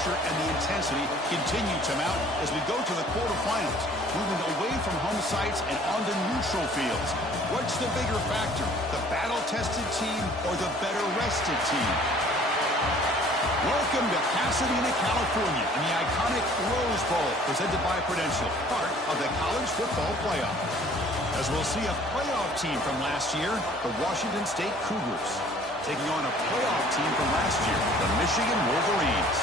pressure and the intensity continue to mount as we go to the quarterfinals, moving away from home sites and onto neutral fields. What's the bigger factor, the battle-tested team or the better-rested team? Welcome to Pasadena, California, in the iconic Rose Bowl, presented by Prudential, part of the college football playoff. As we'll see a playoff team from last year, the Washington State Cougars, taking on a playoff team from last year, the Michigan Wolverines.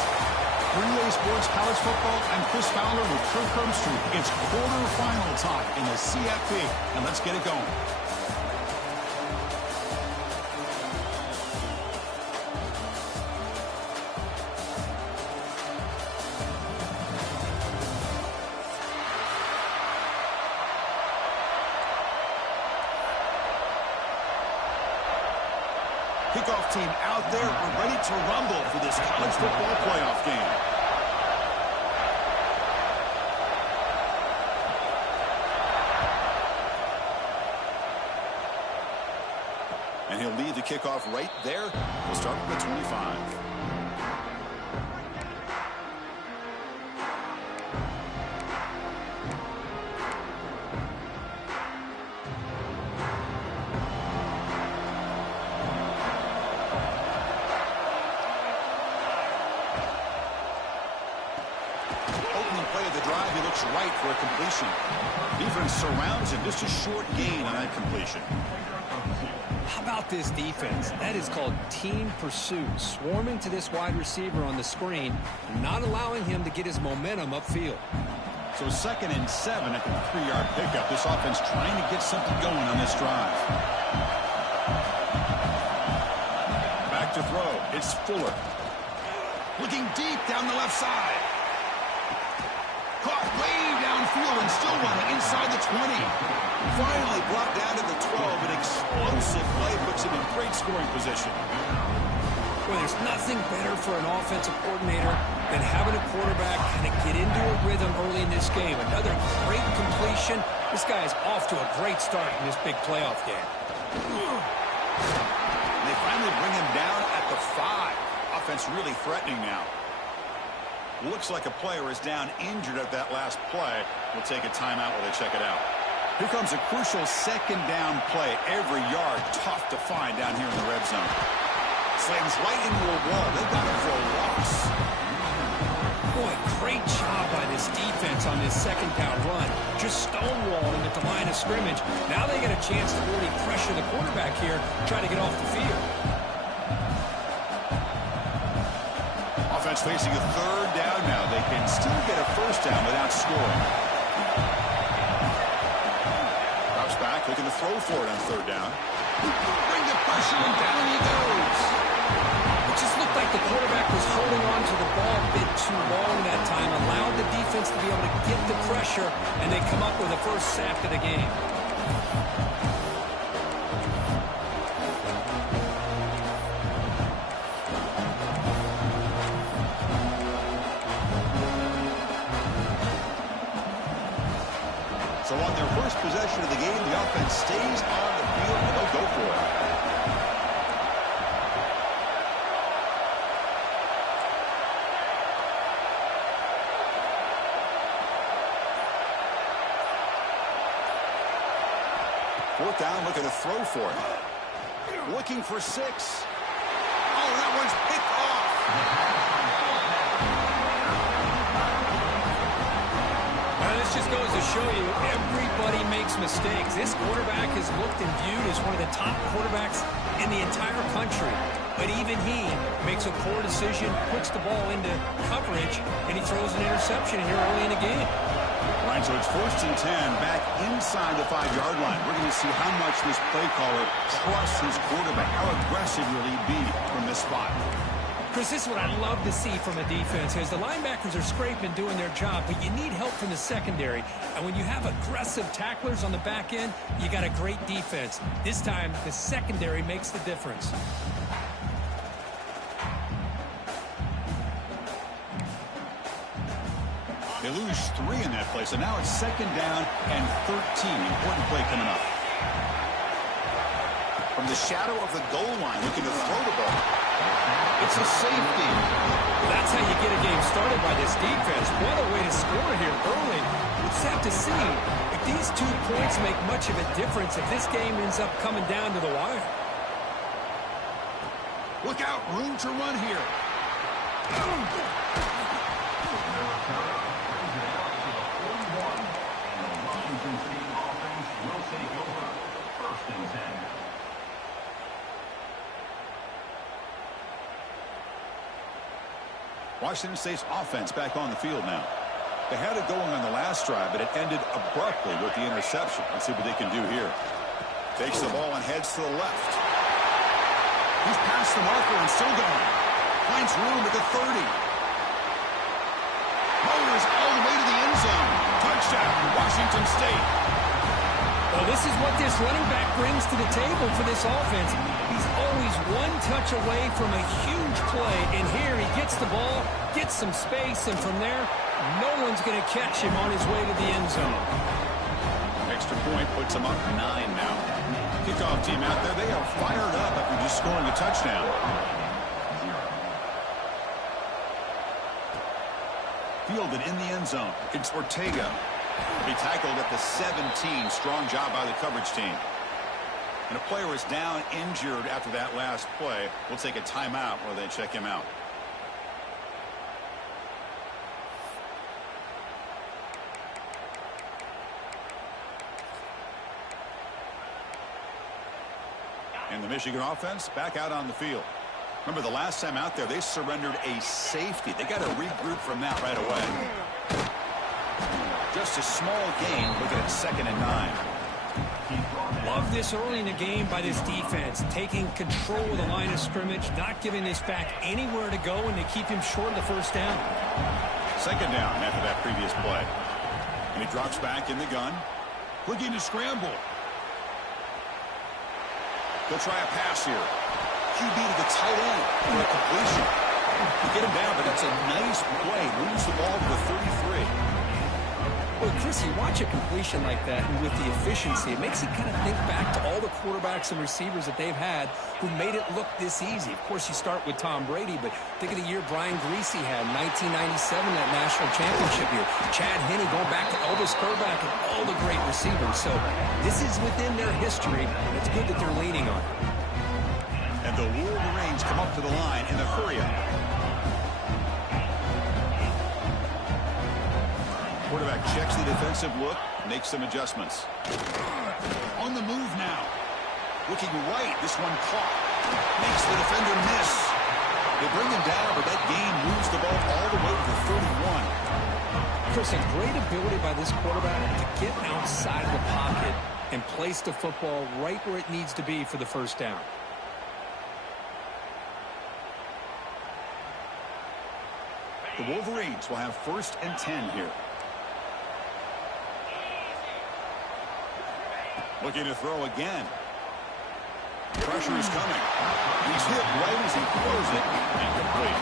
3A Sports College Football, I'm Chris Fowler with Kirk Herbstreit. It's quarterfinal time in the CFP, and let's get it going. Kickoff team out there. We're ready to rumble for this college football playoff game. And he'll lead the kickoff right there. We'll start with the 25. Right for a completion. Defense surrounds him. Just a short gain on that completion. How about this defense? That is called team pursuit. Swarming to this wide receiver on the screen, not allowing him to get his momentum upfield. So 2nd and 7 at the 3-yard pickup. This offense trying to get something going on this drive. Back to throw. It's Fuller. Looking deep down the left side. Caught way downfield and still running inside the 20. Finally brought down to the 12. An explosive play puts him in great scoring position. Well, there's nothing better for an offensive coordinator than having a quarterback kind of get into a rhythm early in this game. Another great completion. This guy is off to a great start in this big playoff game. They finally bring him down at the 5. Offense really threatening now. Looks like a player is down injured at that last play. We'll take a timeout while they check it out. Here comes a crucial 2nd down play. Every yard tough to find down here in the red zone. Slams right into a wall. They got it for a loss. Boy, great job by this defense on this 2nd down run. Just stonewalling at the line of scrimmage. Now they get a chance to really pressure the quarterback here, try to get off the field. Offense facing a 3rd down now. They can still get a 1st down without scoring. Drops back, looking to throw for it on 3rd down. Bring the pressure, and down he goes. It just looked like the quarterback was holding on to the ball a bit too long that time, allowed the defense to be able to get the pressure, and they come up with the 1st sack of the game. So on their first possession of the game, the offense stays on the field, and they'll go for it. Fourth down, looking to throw for it. Looking for 6. Oh, that one's picked off. This just goes to show you everybody makes mistakes. This quarterback is looked and viewed as one of the top quarterbacks in the entire country. But even he makes a poor decision, puts the ball into coverage, and he throws an interception here early in the game. Right, so it's 1st and 10 back inside the 5-yard line. We're going to see how much this play caller trusts his quarterback. How aggressive will he be from this spot? Chris, this is what I love to see from a defense. As the linebackers are scraping, doing their job, but you need help from the secondary. And when you have aggressive tacklers on the back end, you got a great defense. This time, the secondary makes the difference. They lose 3 in that play, so now it's 2nd down and 13. Important play coming up. From the shadow of the goal line, looking to throw the ball. It's a safety. That's how you get a game started by this defense. What a way to score here early. We'll just have to see if these 2 points make much of a difference if this game ends up coming down to the wire. Look out, room to run here. Washington State's offense back on the field now. They had it going on the last drive, but it ended abruptly with the interception. Let's see what they can do here. Takes the ball and heads to the left. He's past the marker and still going. Finds room at the 30. Motors all the way to the end zone. Touchdown, Washington State. Well, this is what this running back brings to the table for this offense. He's always one touch away from a huge play, and here he gets the ball, gets some space, and from there, no one's going to catch him on his way to the end zone. Extra point puts him up 9 now. Kickoff team out there, they are fired up after just scoring a touchdown. Fielded in the end zone. It's Ortega. He tackled at the 17. Strong job by the coverage team. And a player is down injured after that last play. We'll take a timeout while they check him out. And the Michigan offense back out on the field. Remember, the last time out there, they surrendered a safety. They got to regroup from that right away. Just a small gain, looking at 2nd and 9. Love this early in the game by this defense, taking control of the line of scrimmage, not giving this back anywhere to go, and they keep him short of the first down. 2nd down after that previous play. And he drops back in the gun, looking to scramble. They'll try a pass here. QB to the tight end for a completion. You get him down, but it's a nice play. Moves the ball to the 33. Well, Chris, you watch a completion like that, and with the efficiency, it makes you kind of think back to all the quarterbacks and receivers that they've had who made it look this easy. Of course, you start with Tom Brady, but think of the year Brian Greasy had in 1997, that national championship year. Chad Henne going back to Elvis Kerback and all the great receivers. So this is within their history. It's good that they're leaning on it. And the Wolverines come up to the line in the hurry-up. Quarterback checks the defensive look, makes some adjustments. On the move now. Looking right, this one caught. Makes the defender miss. They bring him down, but that gain moves the ball all the way to the 31. Chris, a great ability by this quarterback to get outside of the pocket and place the football right where it needs to be for the first down. The Wolverines will have 1st and 10 here. Looking to throw again. Pressure is coming. He's hit right as he throws it. Incomplete.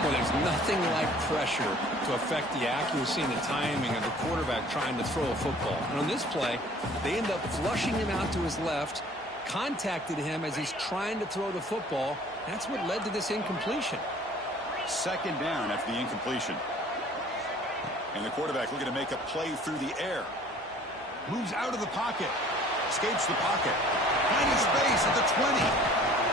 Well, there's nothing like pressure to affect the accuracy and the timing of the quarterback trying to throw a football. And on this play, they end up flushing him out to his left, contacted him as he's trying to throw the football. That's what led to this incompletion. 2nd down after the incompletion. And the quarterback looking to make a play through the air. Moves out of the pocket. Escapes the pocket. Finding space at the 20.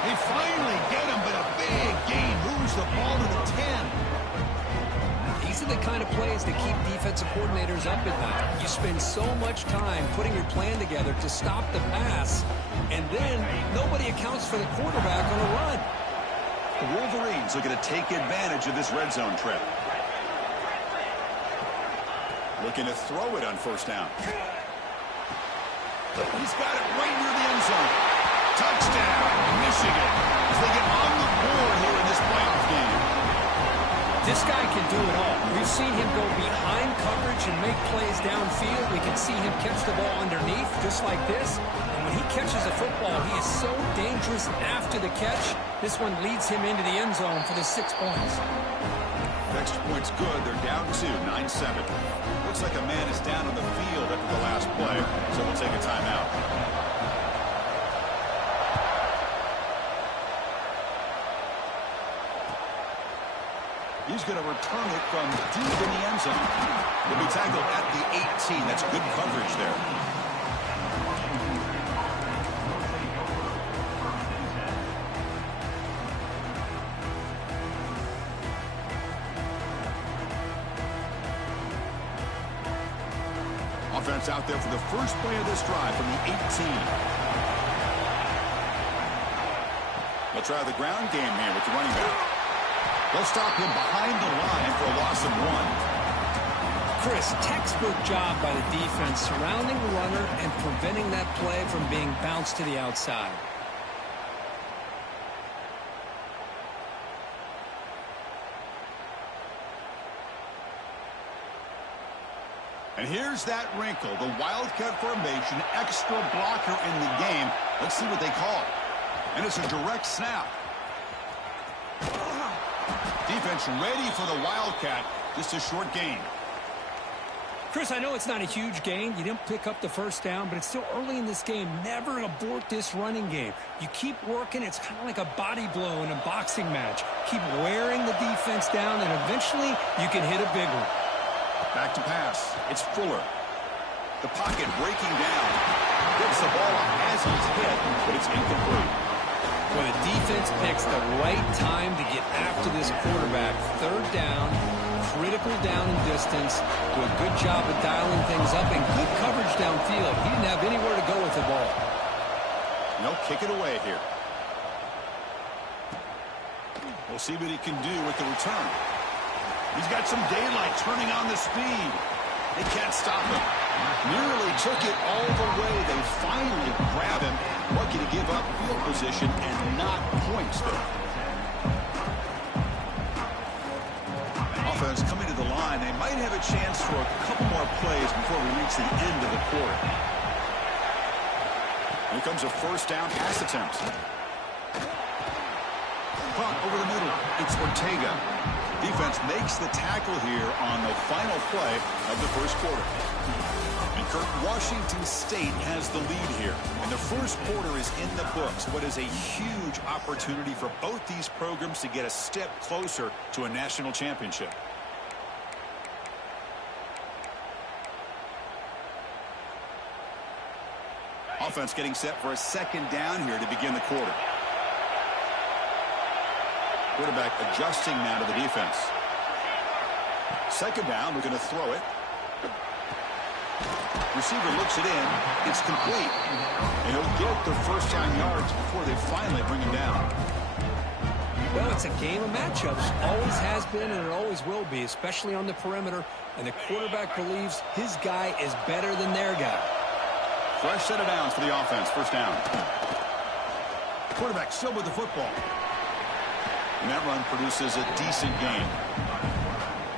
They finally get him, but a big gain moves the ball to the 10. These are the kind of plays that keep defensive coordinators up at night. You spend so much time putting your plan together to stop the pass, and then nobody accounts for the quarterback on a run. The Wolverines looking to take advantage of this red zone trip. Looking to throw it on 1st down. He's got it right near the end zone. Touchdown, Michigan, as they get on the board here in this playoff game. This guy can do it all. We've seen him go behind coverage and make plays downfield. We can see him catch the ball underneath, just like this. And when he catches a football, he is so dangerous after the catch. This one leads him into the end zone for the 6 points. Extra point's good. They're down 2, 9-7. Looks like a man is down on the field after the last play, so we'll take a timeout. He's going to return it from deep in the end zone. He'll be tackled at the 18. That's good coverage there. Offense out there for the first play of this drive from the 18. They'll try the ground game here with the running back. They'll stop him behind the line for a loss of 1. Chris, textbook job by the defense surrounding the runner and preventing that play from being bounced to the outside. And here's that wrinkle, the Wildcat formation, extra blocker in the game. Let's see what they call. And it's a direct snap. Defense ready for the Wildcat. Just a short gain. Chris, I know it's not a huge gain. You didn't pick up the first down, but it's still early in this game. Never abort this running game. You keep working. It's kind of like a body blow in a boxing match. Keep wearing the defense down, and eventually you can hit a big one. Back to pass. It's Fuller. The pocket breaking down. Gets the ball off as he's hit, but it's incomplete. Well, the defense picks the right time to get after this quarterback. Third down, critical down in distance. Do a good job of dialing things up and good coverage downfield. He didn't have anywhere to go with the ball. And they'll kick it away here. We'll see what he can do with the return. He's got some daylight turning on the speed. They can't stop him. Nearly took it all the way. They finally grab him. Lucky to give up field position and not points there. Offense coming to the line. They might have a chance for a couple more plays before we reach the end of the quarter. Here comes a first down pass attempt. Punt over the middle. It's Ortega. Defense makes the tackle here on the final play of the first quarter. And Kirk, Washington State has the lead here. And the first quarter is in the books. What is a huge opportunity for both these programs to get a step closer to a national championship. Offense getting set for a second down here to begin the quarter. Quarterback adjusting now to the defense. Second down, we're going to throw it. Receiver looks it in. It's complete. And he'll get the first-time yards before they finally bring him down. Well, it's a game of matchups. Always has been and it always will be, especially on the perimeter. And the quarterback believes his guy is better than their guy. Fresh set of downs for the offense. First down. Quarterback still with the football. And that run produces a decent gain.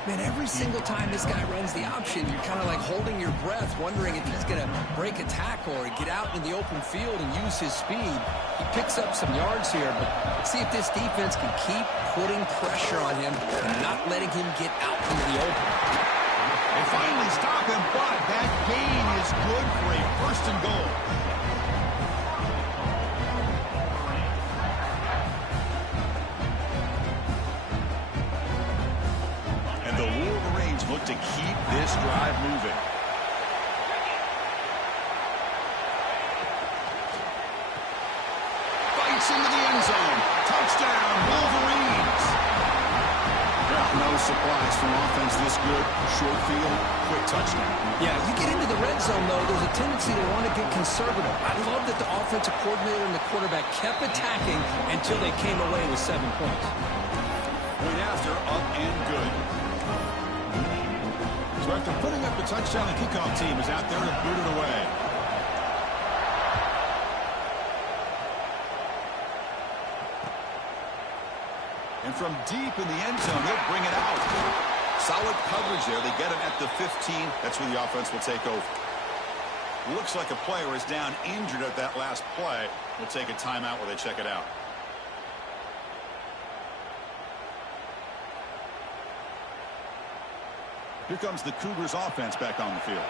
Man, every single time this guy runs the option, you're kind of like holding your breath, wondering if he's going to break a tackle or get out in the open field and use his speed. He picks up some yards here, but let's see if this defense can keep putting pressure on him and not letting him get out into the open. They finally stop him, but that gain is good for a first and goal. Look to keep this drive moving. Bites into the end zone. Touchdown, Wolverines. Well, no surprise from offense this good. Short field, quick touchdown. Yeah, you get into the red zone, though, there's a tendency to want to get conservative. I love that the offensive coordinator and the quarterback kept attacking until they came away with 7 points. Point after, up and good. So after putting up the touchdown, the kickoff team is out there to boot it away. And from deep in the end zone, they'll bring it out. Solid coverage there. They get him at the 15. That's where the offense will take over. Looks like a player is down injured at that last play. We'll take a timeout where they check it out. Here comes the Cougars offense back on the field.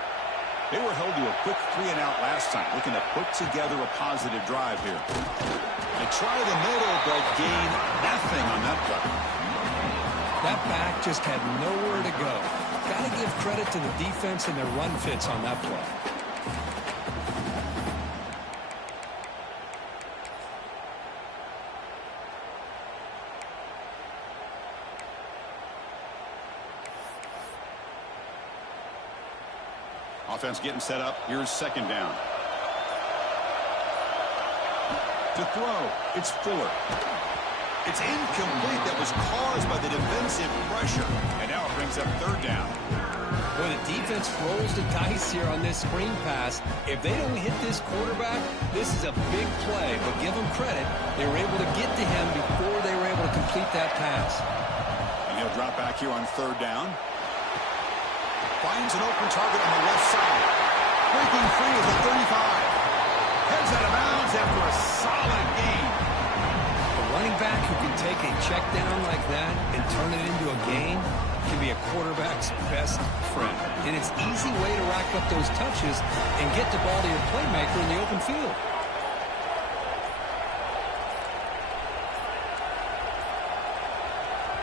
They were held to a quick 3-and-out last time, looking to put together a positive drive here. They try the middle, but gain nothing on that play. That back just had nowhere to go. Got to give credit to the defense and their run fits on that play. Offense getting set up. Here's second down. To throw, it's Fuller. It's incomplete. That was caused by the defensive pressure. And now it brings up third down. Boy, the defense rolls the dice here on this screen pass. If they don't hit this quarterback, this is a big play. But give them credit. They were able to get to him before they were able to complete that pass. And he'll drop back here on third down. Finds an open target on the left side. Breaking free at the 35. Heads out of bounds after a solid gain. A running back who can take a check down like that and turn it into a gain can be a quarterback's best friend. And it's an easy way to rack up those touches and get the ball to your playmaker in the open field.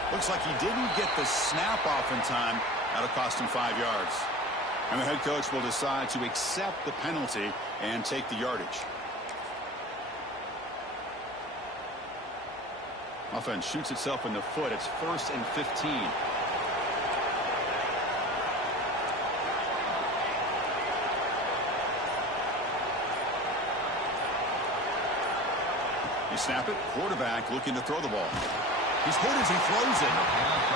Looks like he didn't get the snap off in time. That'll cost him 5 yards. And the head coach will decide to accept the penalty and take the yardage. Offense shoots itself in the foot. It's 1st and 15. You snap it. Quarterback looking to throw the ball. He's hit as he throws it.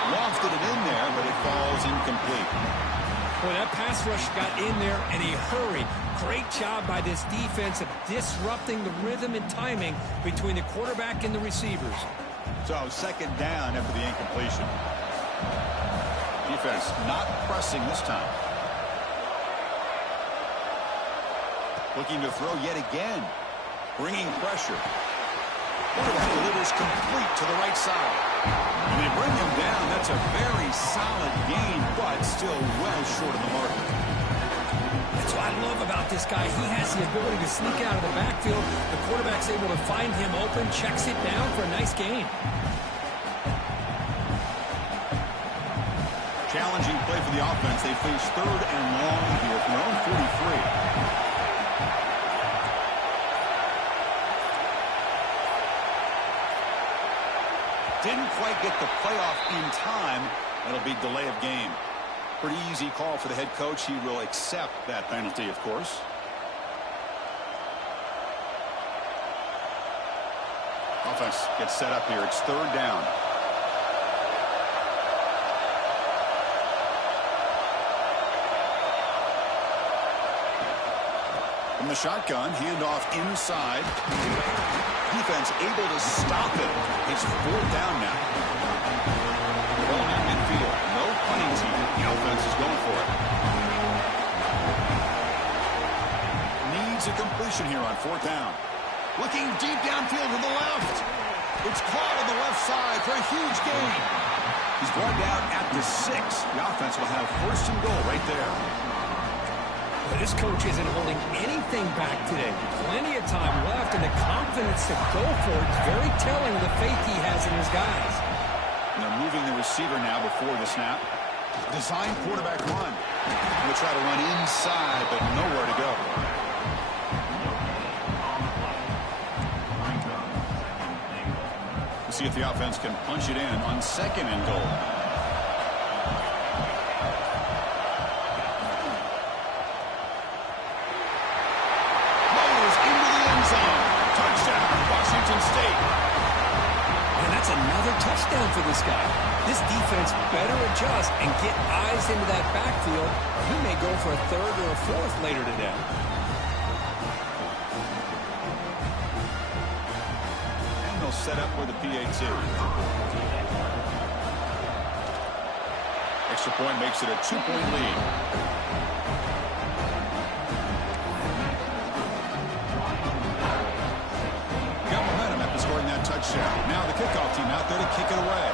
Lofted it in there, but it falls incomplete. Boy, that pass rush got in there in a hurry. Great job by this defense of disrupting the rhythm and timing between the quarterback and the receivers. So second down after the incompletion. Defense not pressing this time. Looking to throw yet again. Bringing pressure. Quarterback delivers complete to the right side. And they bring him down. That's a very solid gain, but still well short of the mark. That's what I love about this guy. He has the ability to sneak out of the backfield. The quarterback's able to find him open, checks it down for a nice gain. Challenging play for the offense. They face third and long here from their own 43. Didn't quite get the playoff in time. That'll be delay of game. Pretty easy call for the head coach. He will accept that penalty, of course. Offense gets set up here. It's third down. From the shotgun, handoff inside. Defense able to stop it. It's fourth down now. Ball near midfield. No punting team. The offense is going for it. Needs a completion here on fourth down. Looking deep downfield to the left. It's caught on the left side for a huge gain. He's brought down at the 6. The offense will have first and goal right there. But this coach isn't holding anything back today. Plenty of time left, and the confidence to go for it is very telling of the faith he has in his guys. And they're moving the receiver now before the snap. Design quarterback run. They'll try to run inside, but nowhere to go. We'll see if the offense can punch it in on second and goal. Touchdown for this guy. This defense better adjust and get eyes into that backfield, or he may go for a third or a fourth later today. And they'll set up with a PAT. Extra point makes it a 2-point lead. Scoring that touchdown. Now the kickoff team out there to kick it away.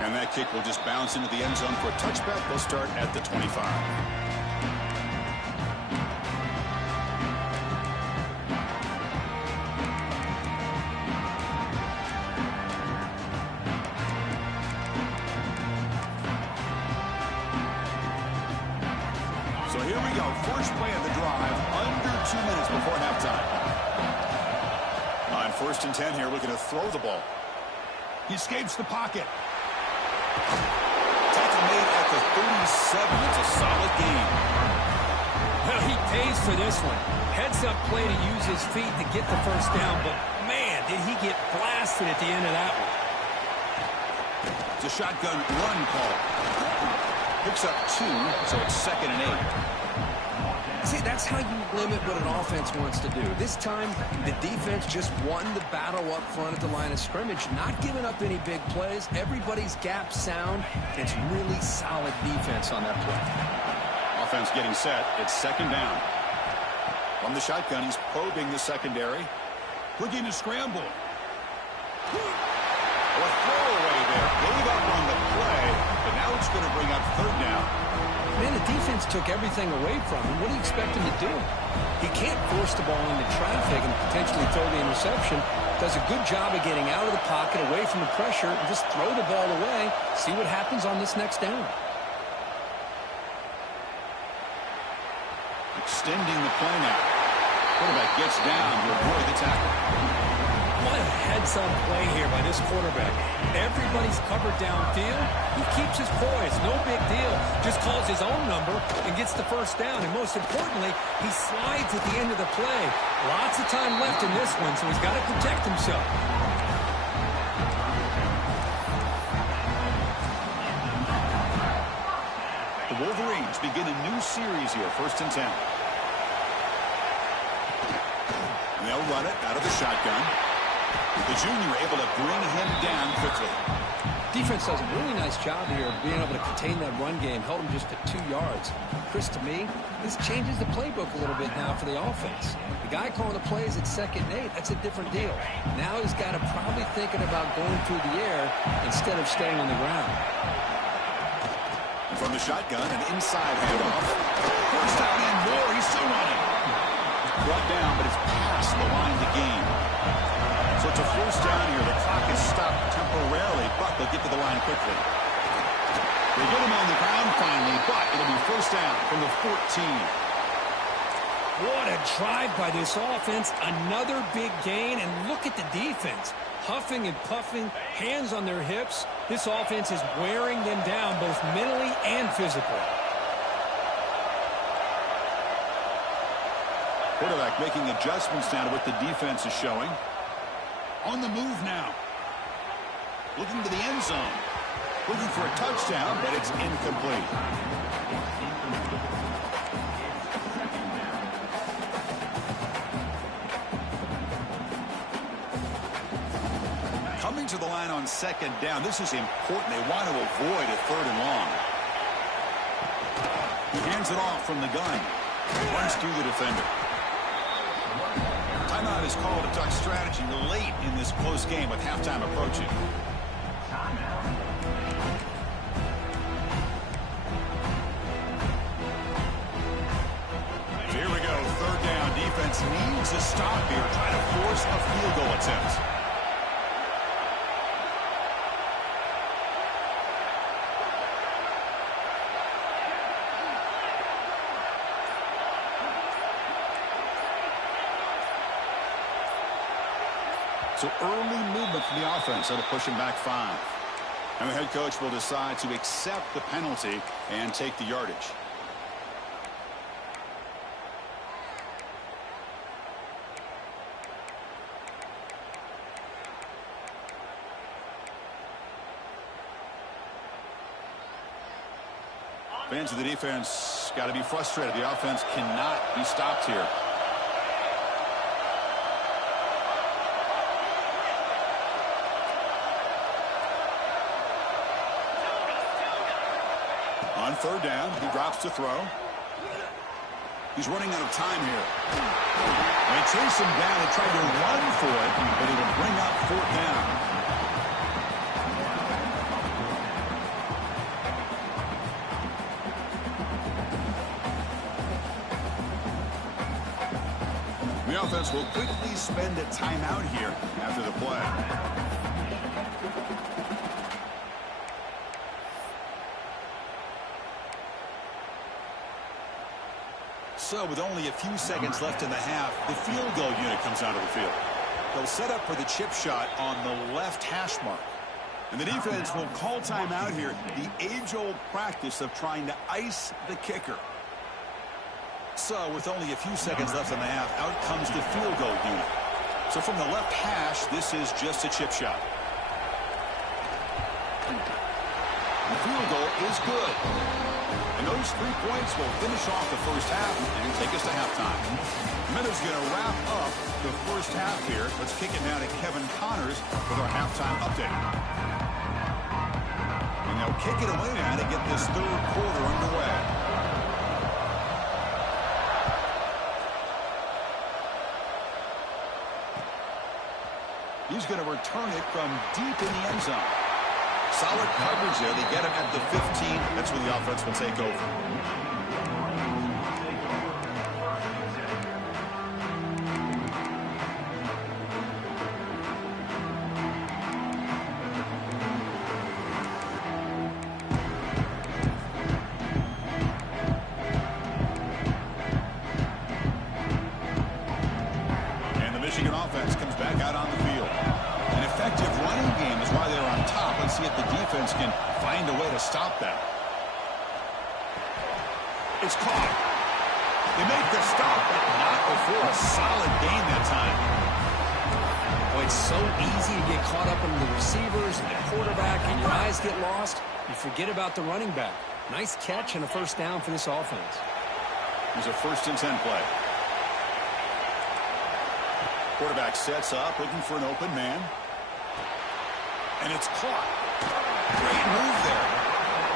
And that kick will just bounce into the end zone for a touchback. They'll start at the 25. first play of the drive, under 2 minutes before halftime. On 1st and 10 here, looking to throw the ball. He escapes the pocket. Tackle made at the 37. It's a solid gain. Well, he pays for this one. Heads-up play to use his feet to get the first down, but, man, did he get blasted at the end of that one. It's a shotgun run call. Picks up 2, so it's 2nd and 8. See, that's how you limit what an offense wants to do. This time, the defense just won the battle up front at the line of scrimmage, not giving up any big plays. Everybody's gap sound. It's really solid defense on that play. Offense getting set. It's 2nd down. From the shotgun, he's probing the secondary. Looking to scramble. A throwaway there. Gave up on the play, but now it's going to bring up 3rd down. Man, the defense took everything away from him. What do you expect him to do? He can't force the ball into traffic and potentially throw the interception. Does a good job of getting out of the pocket, away from the pressure, and just throw the ball away. See what happens on this next down. Extending the play now. Quarterback gets down to avoid the tackle. What a heads-up play here by this quarterback. Everybody's covered downfield. He keeps his poise. No big deal. Just calls his own number and gets the first down. And most importantly, he slides at the end of the play. Lots of time left in this one, so he's got to protect himself. The Wolverines begin a new series here. 1st and 10. And they'll run it out of the shotgun. The junior able to bring him down quickly. Defense does a really nice job here of being able to contain that run game, held him just at 2 yards. Chris, to me, this changes the playbook a little bit now for the offense. The guy calling the plays at 2nd and 8, that's a different deal. Now he's got to probably thinking about going through the air instead of staying on the ground. And from the shotgun, an inside handoff. First down and more. He's still running. Brought down, but it's past the line to gain. So it's a 1st down here. The clock is stopped temporarily, but they'll get to the line quickly. They get him on the ground finally, but it'll be 1st down from the 14. What a drive by this offense. Another big gain, and look at the defense. Huffing and puffing, hands on their hips. This offense is wearing them down both mentally and physically. Quarterback making adjustments now to what the defense is showing. On the move now. Looking to the end zone. Looking for a touchdown, but it's incomplete. Coming to the line on 2nd down. This is important. They want to avoid a 3rd and long. He hands it off from the gun. Runs through the defender. Timeout is called to talk strategy late in this close game with halftime approaching. Here we go. 3rd down. Defense needs a stop here. Trying to force a field goal attempt. So early movement from the offense. That'll push him back 5. And the head coach will decide to accept the penalty and take the yardage. Fans of the defense got to be frustrated. The offense cannot be stopped here. On 3rd down, he drops to throw. He's running out of time here. They chase him down and try to run for it, but it will bring up 4th down. The offense will quickly spend a timeout here after the play. So with only a few seconds left in the half, the field goal unit comes onto the field. They'll set up for the chip shot on the left hash mark. And the defense will call timeout here. The age-old practice of trying to ice the kicker. So with only a few seconds left in the half, out comes the field goal unit. So from the left hash, this is just a chip shot. The field goal is good. And those 3 points will finish off the first half and take us to halftime. Minutes going to wrap up the first half here. Let's kick it now to Kevin Connors with our halftime update. And they'll kick it away now to get this third quarter underway. He's going to return it from deep in the end zone. Solid coverage there. They get him at the 15. That's where the offense will take over. Michigan offense comes back out on the field. An effective running game is why they're on top. Let's see if the defense can find a way to stop that. It's caught. They make the stop, but not before a solid gain that time. Boy, it's so easy to get caught up in the receivers and the quarterback, and your eyes get lost. You forget about the running back. Nice catch and a first down for this offense. Here's a 1st and 10 play. Quarterback sets up, looking for an open man. And it's caught. Great move there.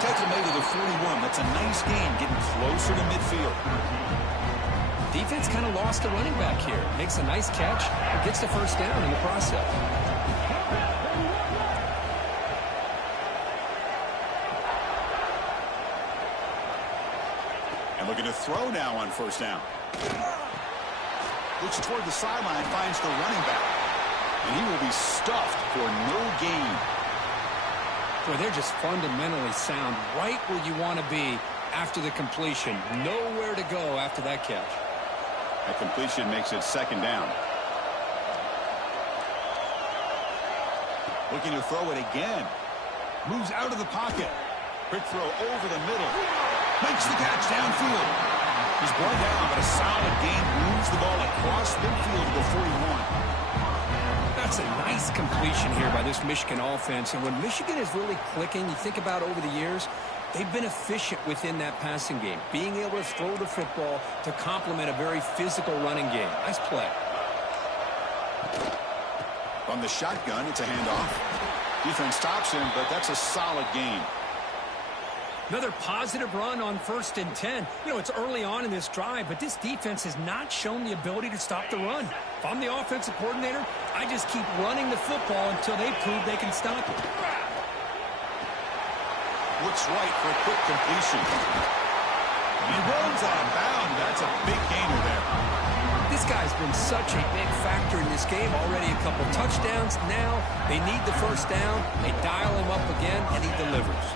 Takes him to the 41. That's a nice gain, getting closer to midfield. Defense kind of lost the running back here. Makes a nice catch, gets the first down in the process. And looking to throw now on first down. Looks toward the sideline, finds the running back. And he will be stuffed for no gain. Boy, they're just fundamentally sound right where you want to be after the completion. Nowhere to go after that catch. That completion makes it 2nd down. Looking to throw it again. Moves out of the pocket. Quick throw over the middle. Makes the catch downfield. He's brought down, but a solid gain moves the ball across midfield to the 41. That's a nice completion here by this Michigan offense. And when Michigan is really clicking, you think about over the years, they've been efficient within that passing game, being able to throw the football to complement a very physical running game. Nice play. From the shotgun, it's a handoff. Defense stops him, but that's a solid gain. Another positive run on 1st and 10. You know, it's early on in this drive, but this defense has not shown the ability to stop the run. If I'm the offensive coordinator, I just keep running the football until they prove they can stop it. Looks right for a quick completion. He runs out of bounds. That's a big gainer there. This guy's been such a big factor in this game. Already a couple touchdowns. Now they need the first down. They dial him up again, and he delivers.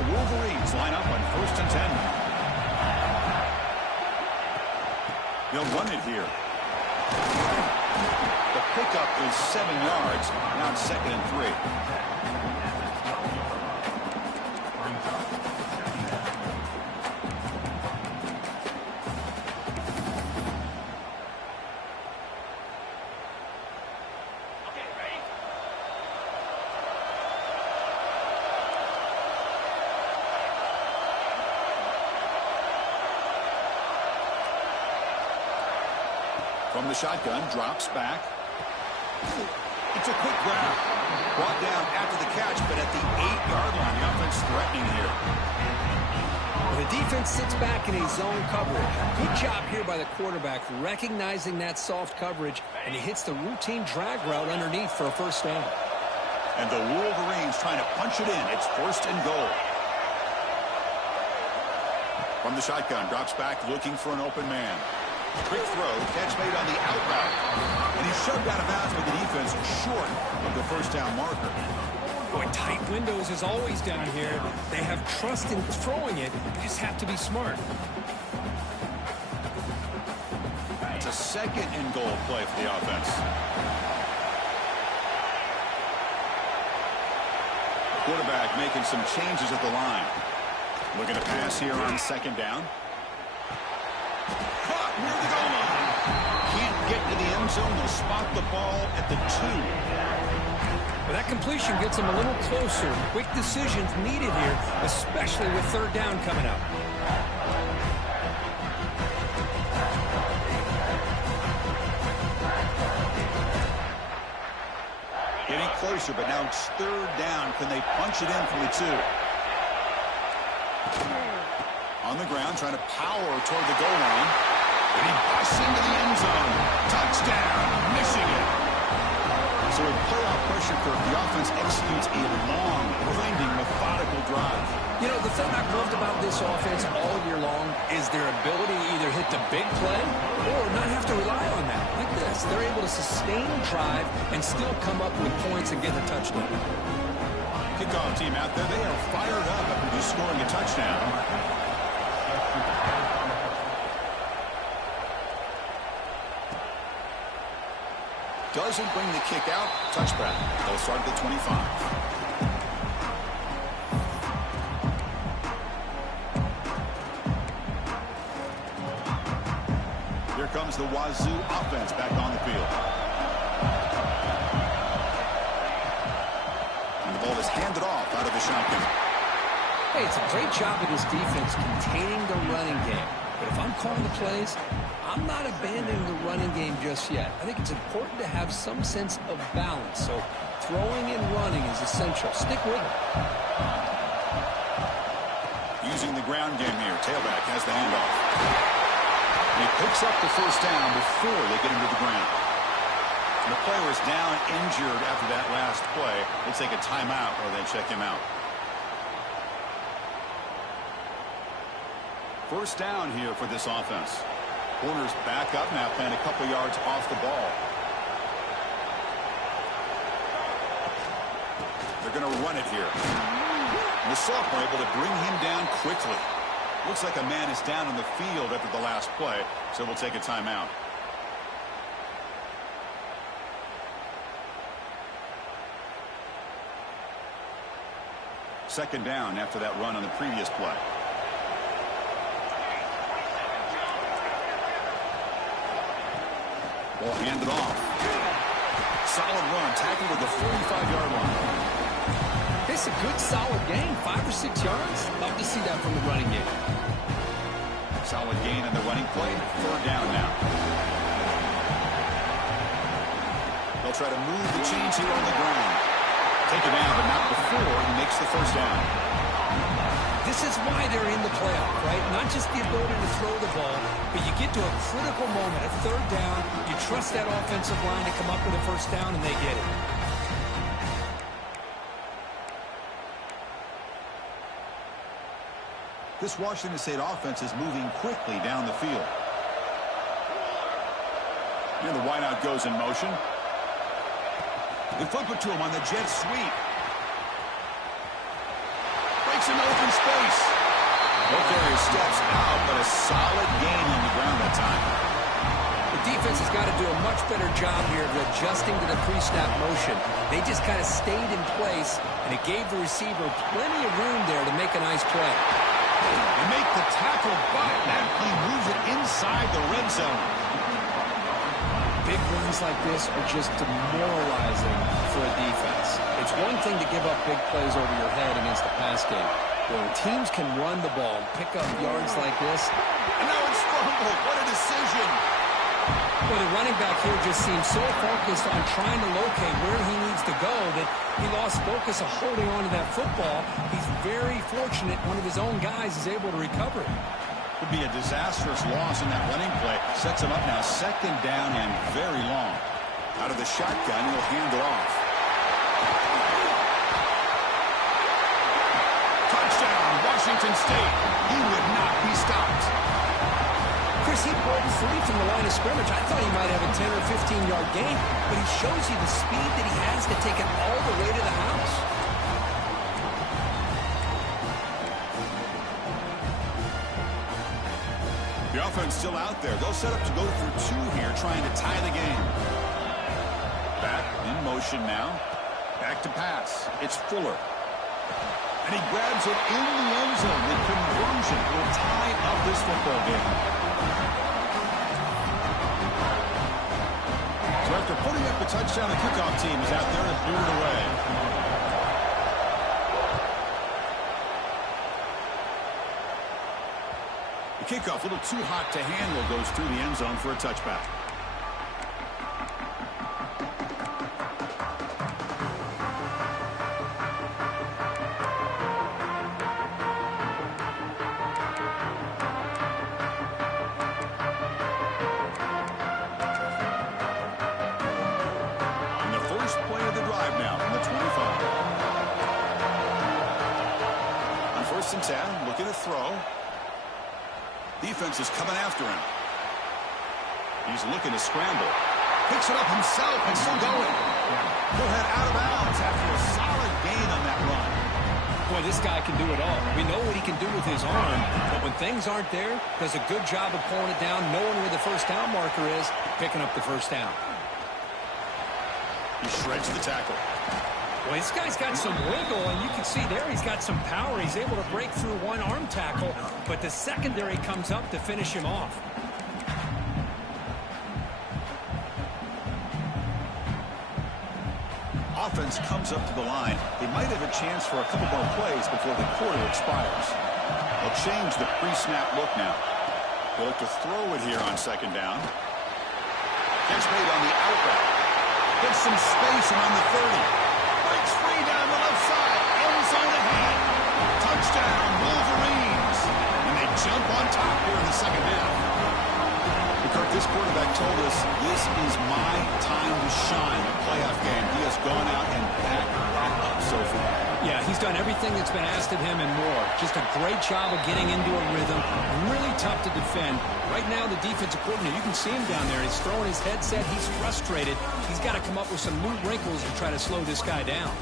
The Wolverines line up on 1st and 10. They'll run it here. The pickup is 7 yards. Now it's 2nd and 3. From the shotgun, drops back. It's a quick grab. Brought down after the catch, but at the 8-yard line, the offense threatening here. The defense sits back in a zone coverage. Good job here by the quarterback, recognizing that soft coverage, and he hits the routine drag route underneath for a first down. And the Wolverines trying to punch it in. It's 1st and goal. From the shotgun, drops back, looking for an open man. Quick throw, catch made on the out route. And he's shoved out of bounds with the defense short of the first down marker. Boy, tight windows is always down here. They have trust in throwing it. You just have to be smart. second and goal play for the offense. Quarterback making some changes at the line. Looking to pass here on second down. Caught near the goal line. Can't get to the end zone. They'll spot the ball at the 2. Well, that completion gets them a little closer. Quick decisions needed here, especially with third down coming up. Getting closer, but now it's third down. Can they punch it in from the 2? On the ground, trying to power toward the goal line. And he busts into the end zone. Touchdown, missing it. So with playoff pressure curve, the offense executes a long, grinding, methodical drive. You know, the thing I've loved about this offense all year long is their ability to either hit the big play or not have to rely on that. Like this, they're able to sustain a drive and still come up with points and get the touchdown. Kickoff team out there, they are fired up after just scoring a touchdown. Doesn't bring the kick out. Touchback. They'll start at the 25. Here comes the Wazoo offense back on the field. And the ball is handed off out of the shotgun. Hey, it's a great job of this defense containing the running game. But if I'm calling the plays, I'm not abandoning the running game just yet. I think it's important to have some sense of balance. So throwing and running is essential. Stick with it. Using the ground game here. Tailback has the handoff. And he picks up the first down before they get him to the ground. And the player is down injured after that last play. We'll take a timeout or they check him out. First down here for this offense. Corners back up now, playing a couple yards off the ball. They're going to run it here. And the sophomore able to bring him down quickly. Looks like a man is down on the field after the last play, so we'll take a timeout. Second down after that run on the previous play. Ball handed off. Solid run, tackled at the 45-yard line. It's a good, solid gain, 5 or 6 yards. Love to see that from the running game. Solid gain in the running play. Third down now. They'll try to move the chains here on the ground. Take it down, but not before he makes the first down. This is why they're in the playoff, right? Not just the ability to throw the ball, but you get to a critical moment at third down. You trust that offensive line to come up with a first down, and they get it. This Washington State offense is moving quickly down the field. Here the wideout goes in motion. They flip it to him on the jet sweep. Breaks an open space. O'Carrier steps out, but a solid gain on the ground that time. The defense has got to do a much better job here of adjusting to the pre-snap motion. They just kind of stayed in place, and it gave the receiver plenty of room there to make a nice play. They make the tackle, but that play moves it inside the red zone. Big runs like this are just demoralizing for a defense. It's one thing to give up big plays over your head against the pass game. When teams can run the ball, pick up yards like this. And now it's fumbled. What a decision. Well, the running back here just seems so focused on trying to locate where he needs to go that he lost focus of holding on to that football. He's very fortunate one of his own guys is able to recover it. Would be a disastrous loss in that running play. Sets him up now second down and very long. Out of the shotgun, he'll hand it off. Touchdown, Washington State. He would not be stopped. Chris, he broke free from the line of scrimmage. I thought he might have a 10 or 15-yard gain, but he shows you the speed that he has to take it all the way to the house. The defense still out there. They'll set up to go for two here, trying to tie the game. Back in motion now. Back to pass. It's Fuller. And he grabs it in the end zone. The conversion will tie up this football game. So after putting up the touchdown, the kickoff team is out there to boot it away. The kickoff, a little too hot to handle, goes through the end zone for a touchback. Ncaa looking to throw. Defense is coming after him. He's looking to scramble. Picks it up himself and still going. He'll head out of bounds after a solid gain on that run. Boy, this guy can do it all. We know what he can do with his arm, but when things aren't there, does a good job of pulling it down, knowing where the first down marker is, picking up the first down. He shreds the tackle. Well, this guy's got some wiggle, and you can see there he's got some power. He's able to break through one arm tackle, but the secondary comes up to finish him off. Offense comes up to the line. They might have a chance for a couple more plays before the quarter expires. They'll change the pre-snap look now. They'll look to throw it here on second down. Catch made on the out route. Gets some space around the 30. Breaks free down the left side. End zone ahead. Touchdown, Wolverines. And they jump on top here in the second half. Kirk, this quarterback told us this is my time to shine. A playoff game. He has gone out and backed that up so far. Yeah, he's done everything that's been asked of him and more. Just a great job of getting into a rhythm. Really tough to defend. Right now, the defensive coordinator, you can see him down there. He's throwing his headset. He's frustrated. He's got to come up with some new wrinkles to try to slow this guy down.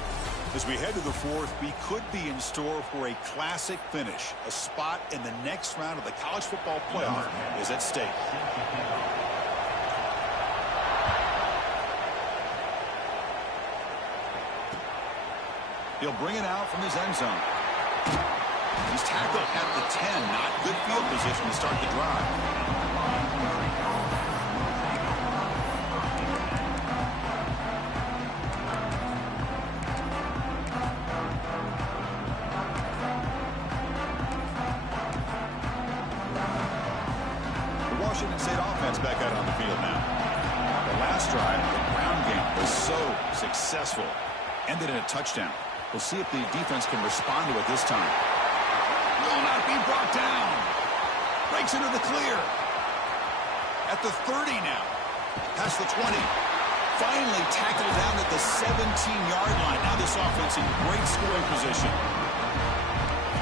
As we head to the fourth, we could be in store for a classic finish. A spot in the next round of the college football playoff is at stake. He'll bring it out from his end zone. He's tackled at the 10. Not good field position to start the drive. Washington State offense back out on the field now. The last drive, the ground game, was so successful. Ended in a touchdown. We'll see if the defense can respond to it this time. Will not be brought down. Breaks into the clear. At the 30 now. Past the 20. Finally tackled down at the 17-yard line. Now this offense in great scoring position.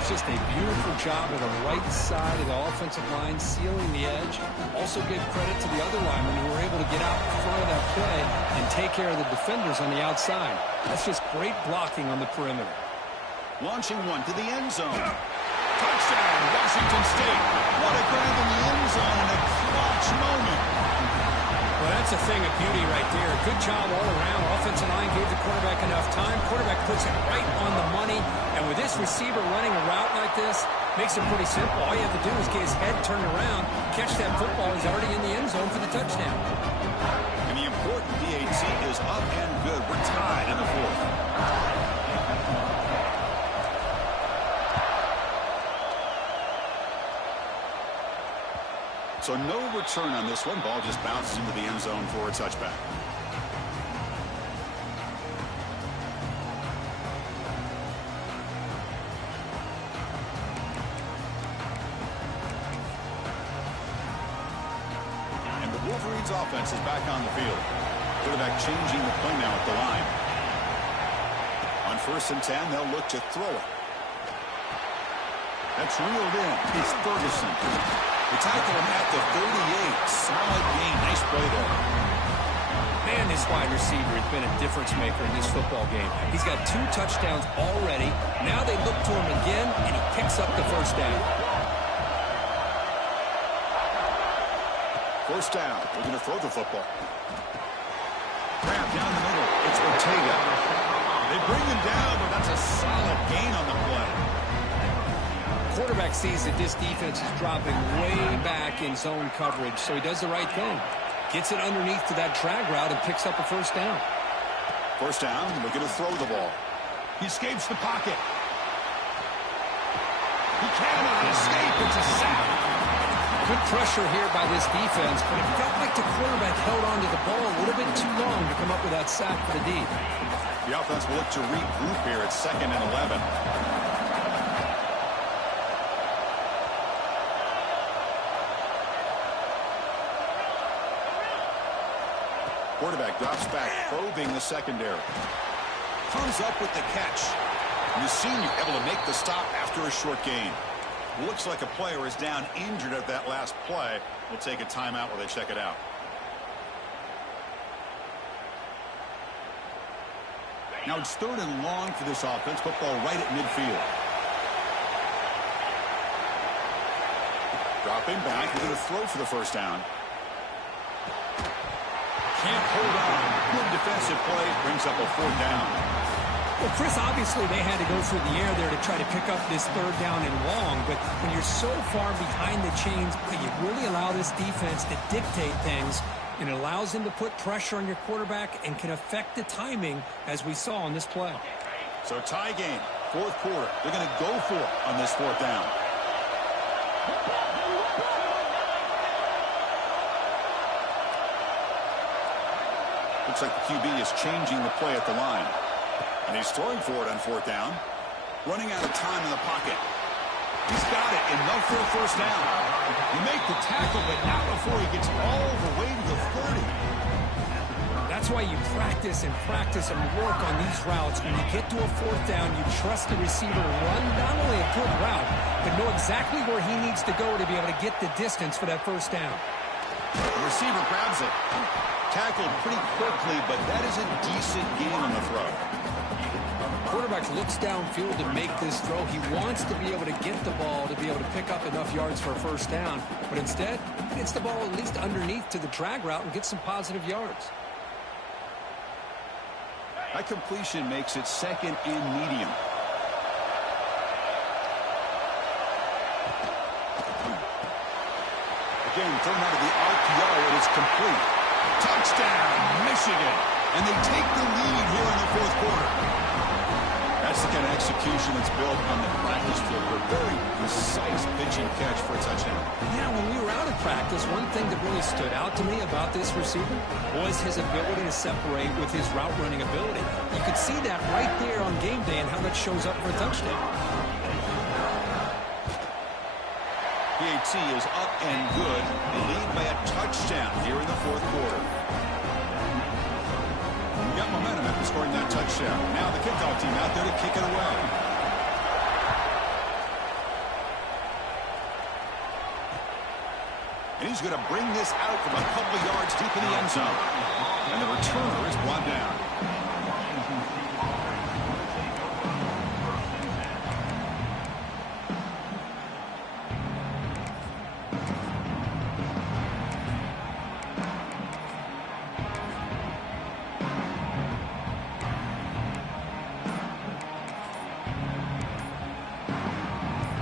Just a beautiful job of the right side of the offensive line, sealing the edge. Also give credit to the other linemen who were able to get out in front of that play and take care of the defenders on the outside. That's just great blocking on the perimeter. Launching one to the end zone. Touchdown, Washington State. What a grab in the end zone in a clutch moment. Well, that's a thing of beauty right there. Good job all around. Offensive line gave the quarterback enough time. Quarterback puts it right on the money. And with this receiver running a route like this, makes it pretty simple. All you have to do is get his head turned around, catch that football. He's already in the end zone for the touchdown. And the important PAT is up and good. We're tied in the fourth. So no return on this one. Ball just bounces into the end zone for a touchback. And the Wolverines offense is back on the field. Quarterback changing the play now at the line. On 1st and 10, they'll look to throw it. That's reeled in. It's Ferguson. The tackle him at the 38. Solid gain. Nice play there. Man, this wide receiver has been a difference maker in this football game. He's got 2 touchdowns already. Now they look to him again, and he picks up the first down. First down. We're going to throw the football. Grab down the middle. It's Ortega. They bring him down, but that's a solid gain on the play. Quarterback sees that this defense is dropping way back in zone coverage, so he does the right thing. Gets it underneath to that drag route and picks up a first down. First down, we're going to throw the ball. He escapes the pocket. He cannot escape. It's a sack. Good pressure here by this defense, but it felt like the quarterback held on to the ball a little bit too long to come up with that sack for the D. The offense will look to regroup here at 2nd and 11. Quarterback drops back, probing the secondary. Comes up with the catch. And the senior able to make the stop after a short gain. Looks like a player is down injured at that last play. We'll take a timeout while they check it out. Now it's 3rd and long for this offense. Football right at midfield. Dropping back. We're going to throw for the first down. Can't hold on. Good defensive play. Brings up a 4th down. Well, Chris, obviously they had to go through the air there to try to pick up this 3rd down and long, but when you're so far behind the chains, you really allow this defense to dictate things, and it allows them to put pressure on your quarterback and can affect the timing, as we saw on this play. So tie game, 4th quarter. They're going to go for it on this 4th down. Looks like the QB is changing the play at the line. And he's throwing for it on 4th down. Running out of time in the pocket. He's got it, enough for a first down. He made the tackle, but not before he gets all the way to the 30. That's why you practice and work on these routes. When you get to a 4th down, you trust the receiver to run not only a good route, but know exactly where he needs to go to be able to get the distance for that first down. The receiver grabs it. Tackled pretty quickly, but that is a decent gain on the throw. Quarterback looks downfield to make this throw. He wants to be able to get the ball to be able to pick up enough yards for a first down, but instead he gets the ball at least underneath to the drag route and gets some positive yards. That completion makes it 2nd and medium. Again, thrown out of the RPO, and it's complete. Touchdown, Michigan. And they take the lead here in the 4th quarter. That's the kind of execution that's built on the practice field. A very precise pitching catch for a touchdown. Yeah, when we were out of practice, one thing that really stood out to me about this receiver was his ability to separate with his route running ability. You could see that right there on game day and how that shows up for a touchdown. PAT is up and good. They lead by a touchdown here in the 4th quarter. Got momentum after scoring that touchdown. Now the kickoff team out there to kick it away. And he's going to bring this out from a couple yards deep in the end zone. And the returner is brought down.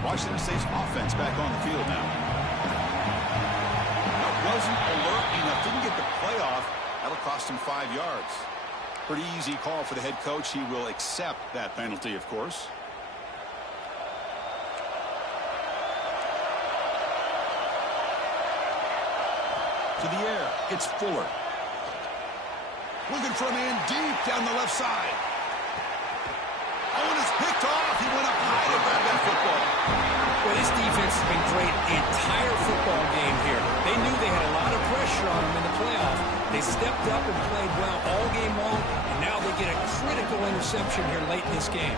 Washington State's offense back on the field now. That wasn't alert enough. Didn't get the playoff. That'll cost him 5 yards. Pretty easy call for the head coach. He will accept that penalty, of course. To the air. It's Fuller. Looking for a man deep down the left side. Oh, and it's picked off. He went up high to grab that football. Well, this defense has been great the entire football game here. They knew they had a lot of pressure on them in the playoff. They stepped up and played well all game long, and now they get a critical interception here late in this game.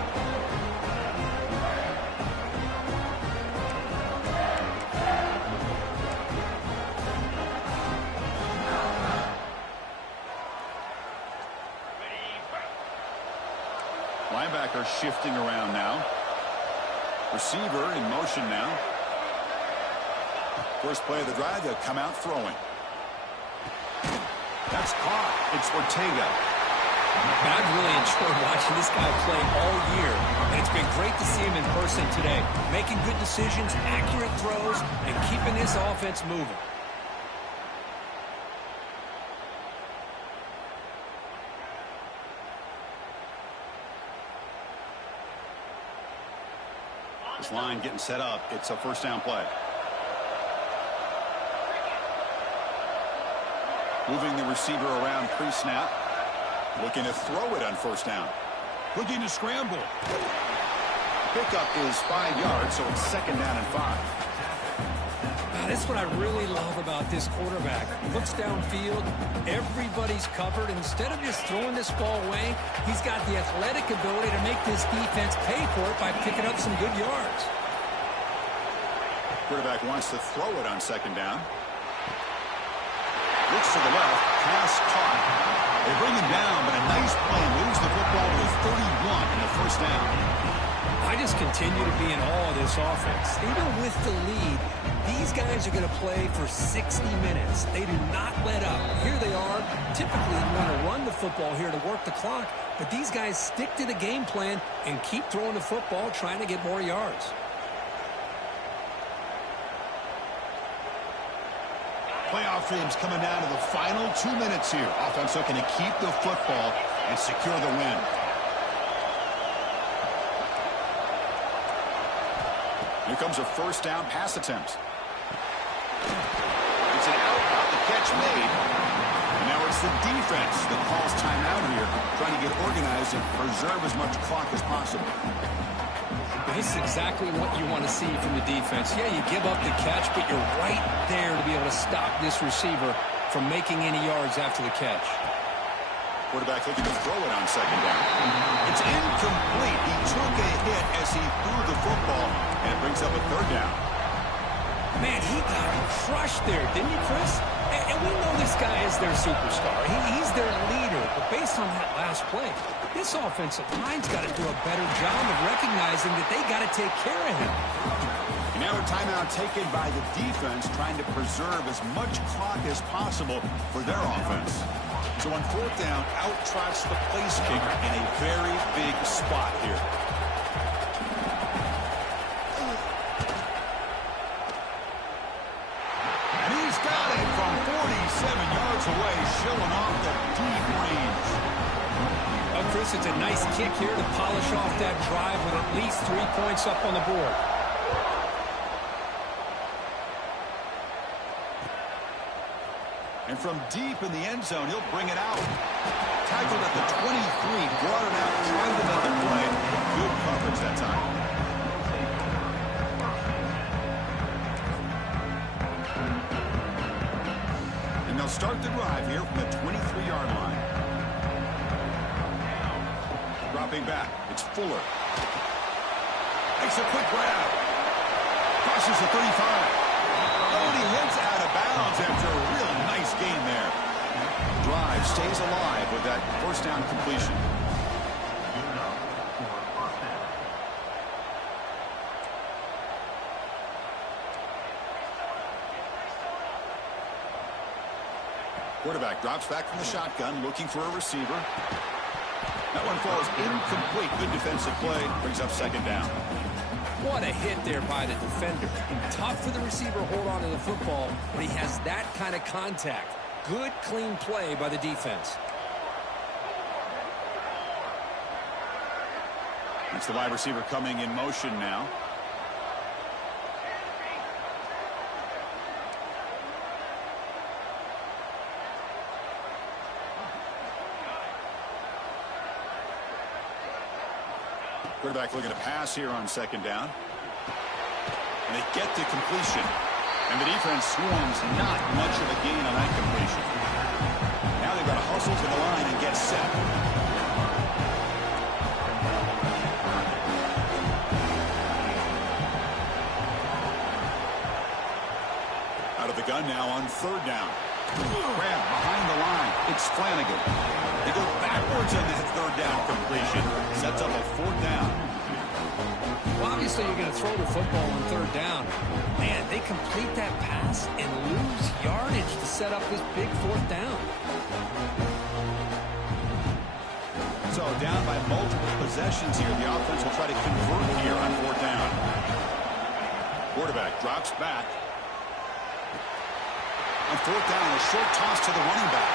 Linebacker shifting around now. Receiver in motion now. First play of the drive, they'll come out throwing. That's caught. It's Ortega. And I've really enjoyed watching this guy play all year, and it's been great to see him in person today, making good decisions, accurate throws, and keeping this offense moving. This line getting set up. It's a first down play. Moving the receiver around pre-snap. Looking to throw it on first down. Looking to scramble. Pickup is 5 yards, so it's second down and 5. That's what I really love about this quarterback. Looks downfield, everybody's covered. Instead of just throwing this ball away, he's got the athletic ability to make this defense pay for it by picking up some good yards. Quarterback wants to throw it on second down. Looks to the left, pass caught. They bring him down, but a nice play moves the football to 31 in the first down. I just continue to be in awe of this offense. Even with the lead, these guys are going to play for 60 minutes. They do not let up. Here they are. Typically, you want to run the football here to work the clock, but these guys stick to the game plan and keep throwing the football, trying to get more yards. Playoff games coming down to the final 2 minutes here. Offense looking to keep the football and secure the win. Here comes a first down pass attempt. It's an out, the catch made. And now it's the defense that calls timeout here, trying to get organized and preserve as much clock as possible. This is exactly what you want to see from the defense. Yeah, you give up the catch, but you're right there to be able to stop this receiver from making any yards after the catch. Quarterback looking to throw it on second down. It's incomplete. He took a hit as he threw the football, and it brings up a third down. Man, he got crushed there, didn't he, Chris? And we know this guy is their superstar. He's their leader. But based on that last play, this offensive line's got to do a better job of recognizing that they got to take care of him. And now a timeout taken by the defense, trying to preserve as much clock as possible for their offense. So on fourth down, out trots the place kicker in a very big spot here. And he's got it from 47 yards away, showing off the deep range. Well, Chris, it's a nice kick here to polish off that drive with at least 3 points up on the board. And from deep in the end zone, he'll bring it out. Tackled at the 23, brought it out, tried to make a play. Good coverage that time. And they'll start the drive here from the 23-yard line. Dropping back, it's Fuller. Makes a quick grab. Crosses the 35. Oh, and he hits out of bounds after a real nice gain there. Drive stays alive with that first down completion. Quarterback drops back from the shotgun, looking for a receiver. That one falls incomplete. Good defensive play. Brings up second down. What a hit there by the defender. Tough for the receiver to hold on to the football when he has that kind of contact. Good, clean play by the defense. It's the wide receiver coming in motion now. Quarterback looking to pass here on second down. And they get to completion. And the defense swarms, not much of a gain on that completion. Now they've got to hustle to the line and get set. Out of the gun now on third down. Grab behind the line. It's Flanagan. They go backwards on that third down completion. Sets up a fourth down. Well, obviously, you're going to throw the football on third down. Man, they complete that pass and lose yardage to set up this big fourth down. So down by multiple possessions here. The offense will try to convert here on fourth down. Quarterback drops back. On fourth down, a short toss to the running back.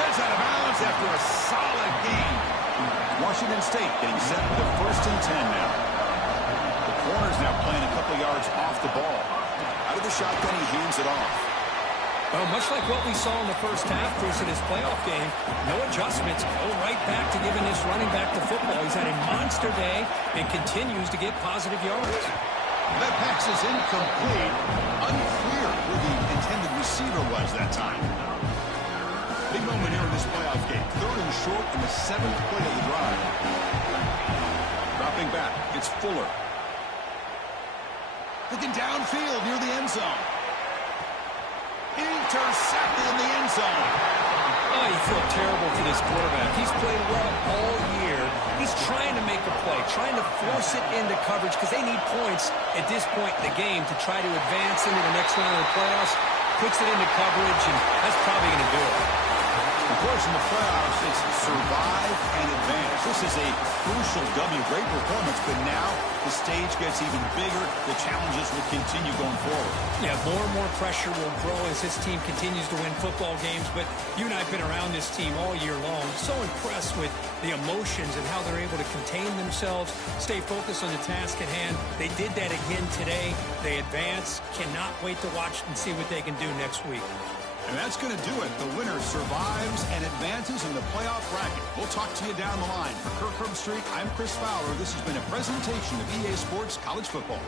Heads out of bounds after a solid gain. Washington State getting set for the 1st and 10 now. The corner's now playing a couple yards off the ball. Out of the shotgun, he hands it off. Well, much like what we saw in the first half, Bruce, in his playoff game, no adjustments. Go right back to giving this running back the football. He's had a monster day and continues to get positive yards. That pass is incomplete. Unclear who the intended receiver was that time. Big moment here in this playoff game. 3rd and short in the 7th play of the drive. Dropping back, it's Fuller. Looking downfield near the end zone. Intercepted in the end zone. Oh, you feel terrible for this quarterback. He's played well all year. He's trying to make a play, trying to force it into coverage because they need points at this point in the game to try to advance into the next round of the playoffs. Puts it into coverage, and that's probably going to do it. Of course, in the playoffs, it's survive and advance. This is a crucial W. Great performance, but now the stage gets even bigger. The challenges will continue going forward. Yeah, more and more pressure will grow as this team continues to win football games. But you and I have been around this team all year long. So impressed with the emotions and how they're able to contain themselves, stay focused on the task at hand. They did that again today. They advance. Cannot wait to watch and see what they can do next week. And that's going to do it. The winner survives and advances in the playoff bracket. We'll talk to you down the line. For Kirk Herbstreit, I'm Chris Fowler. This has been a presentation of EA Sports College Football.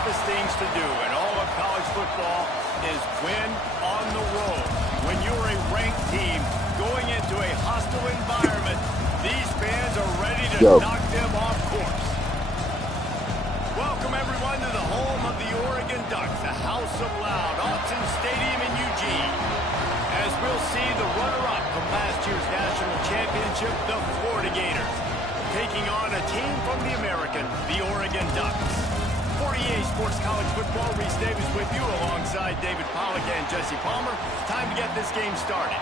toughest things to do in all of college football is win on the road. When you're a ranked team going into a hostile environment, these fans are ready to knock them off course. Welcome, everyone, to the home of the Oregon Ducks, the House of Loud, Autzen Stadium in Eugene. As we'll see the runner-up from last year's national championship, the Florida Gators, taking on a team from the American, the Oregon Ducks. 48 Sports College Football, Reese Davis with you alongside David Pollack and Jesse Palmer. Time to get this game started.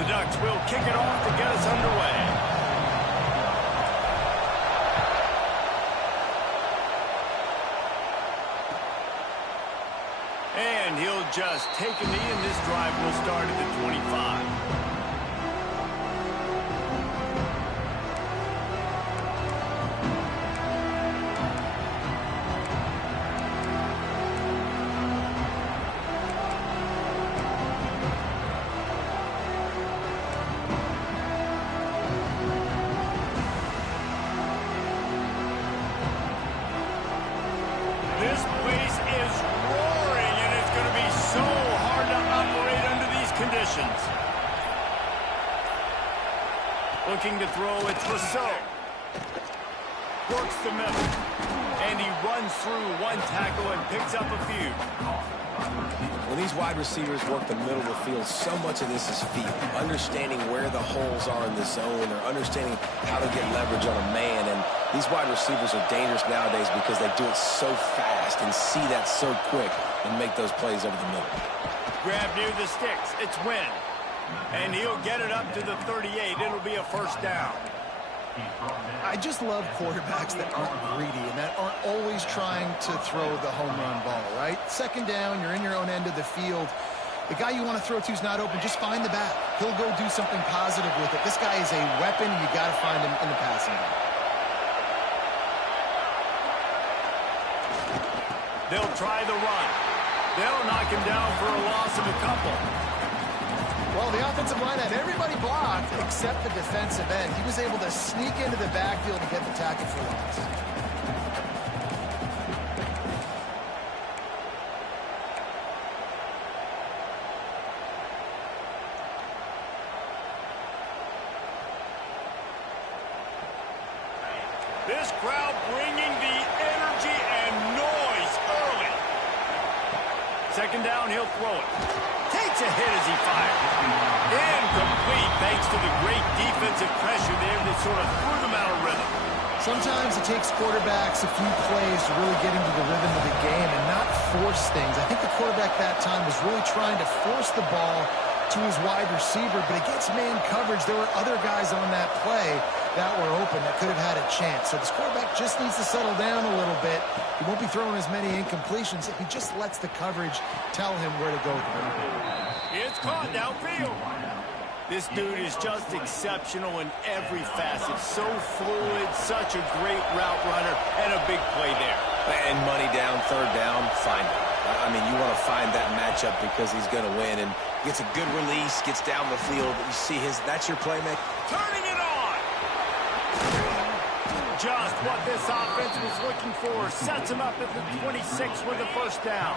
The Ducks will kick it off to get us underway. And he'll just take a knee, and this drive will start at the 25. This place is roaring, and it's going to be so hard to operate under these conditions. Looking to throw, it's Rousseau. Works the middle, and he runs through one tackle and picks up a few. When these wide receivers work the middle of the field, so much of this is feel. Understanding where the holes are in the zone, or understanding how to get leverage on a man. And these wide receivers are dangerous nowadays because they do it so fast and see that so quick and make those plays over the middle. Grab near the sticks. It's Wynn. And he'll get it up to the 38. It'll be a first down. I just love quarterbacks that aren't greedy and that aren't always trying to throw the home run ball, right? Second down, you're in your own end of the field. The guy you want to throw to is not open. Just find the back. He'll go do something positive with it. This guy is a weapon, and you got to find him in the passing game. They'll try the run. They'll knock him down for a loss of a couple. Well, the offensive line had everybody blocked except the defensive end. He was able to sneak into the backfield and get the tackle for loss. This crowd bringing the energy and noise early. Second down, he'll throw it. Takes a hit as he fires. Incomplete thanks to the great defensive pressure there that sort of threw them out of rhythm. Sometimes it takes quarterbacks a few plays to really get into the rhythm of the game and not force things. I think the quarterback that time was really trying to force the ball to his wide receiver, but against man coverage, there were other guys on that play that were open that could have had a chance. So this quarterback just needs to settle down a little bit. He won't be throwing as many incompletions if he just lets the coverage tell him where to go. It's caught downfield. This dude is just exceptional in every facet. So fluid, such a great route runner, and a big play there. And money down, third down, find it. I mean, you want to find that matchup because he's going to win, and gets a good release, gets down the field. You see that's your playmaker. Turning it on. Just what this offense was looking for. Sets him up at the 26 with a first down.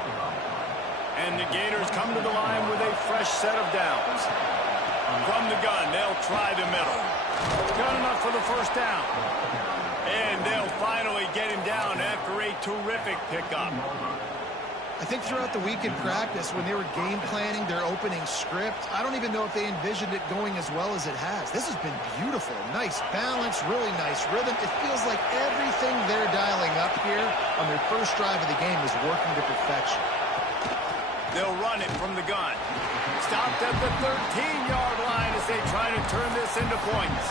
And the Gators come to the line with a fresh set of downs. From the gun, they'll try the middle. Good enough for the first down. And they'll finally get him down after a terrific pickup. I think throughout the week in practice, when they were game planning their opening script, I don't even know if they envisioned it going as well as it has. This has been beautiful. Nice balance, really nice rhythm. It feels like everything they're dialing up here on their first drive of the game is working to perfection. They'll run it from the gun. Stopped at the 13-yard line as they try to turn this into points.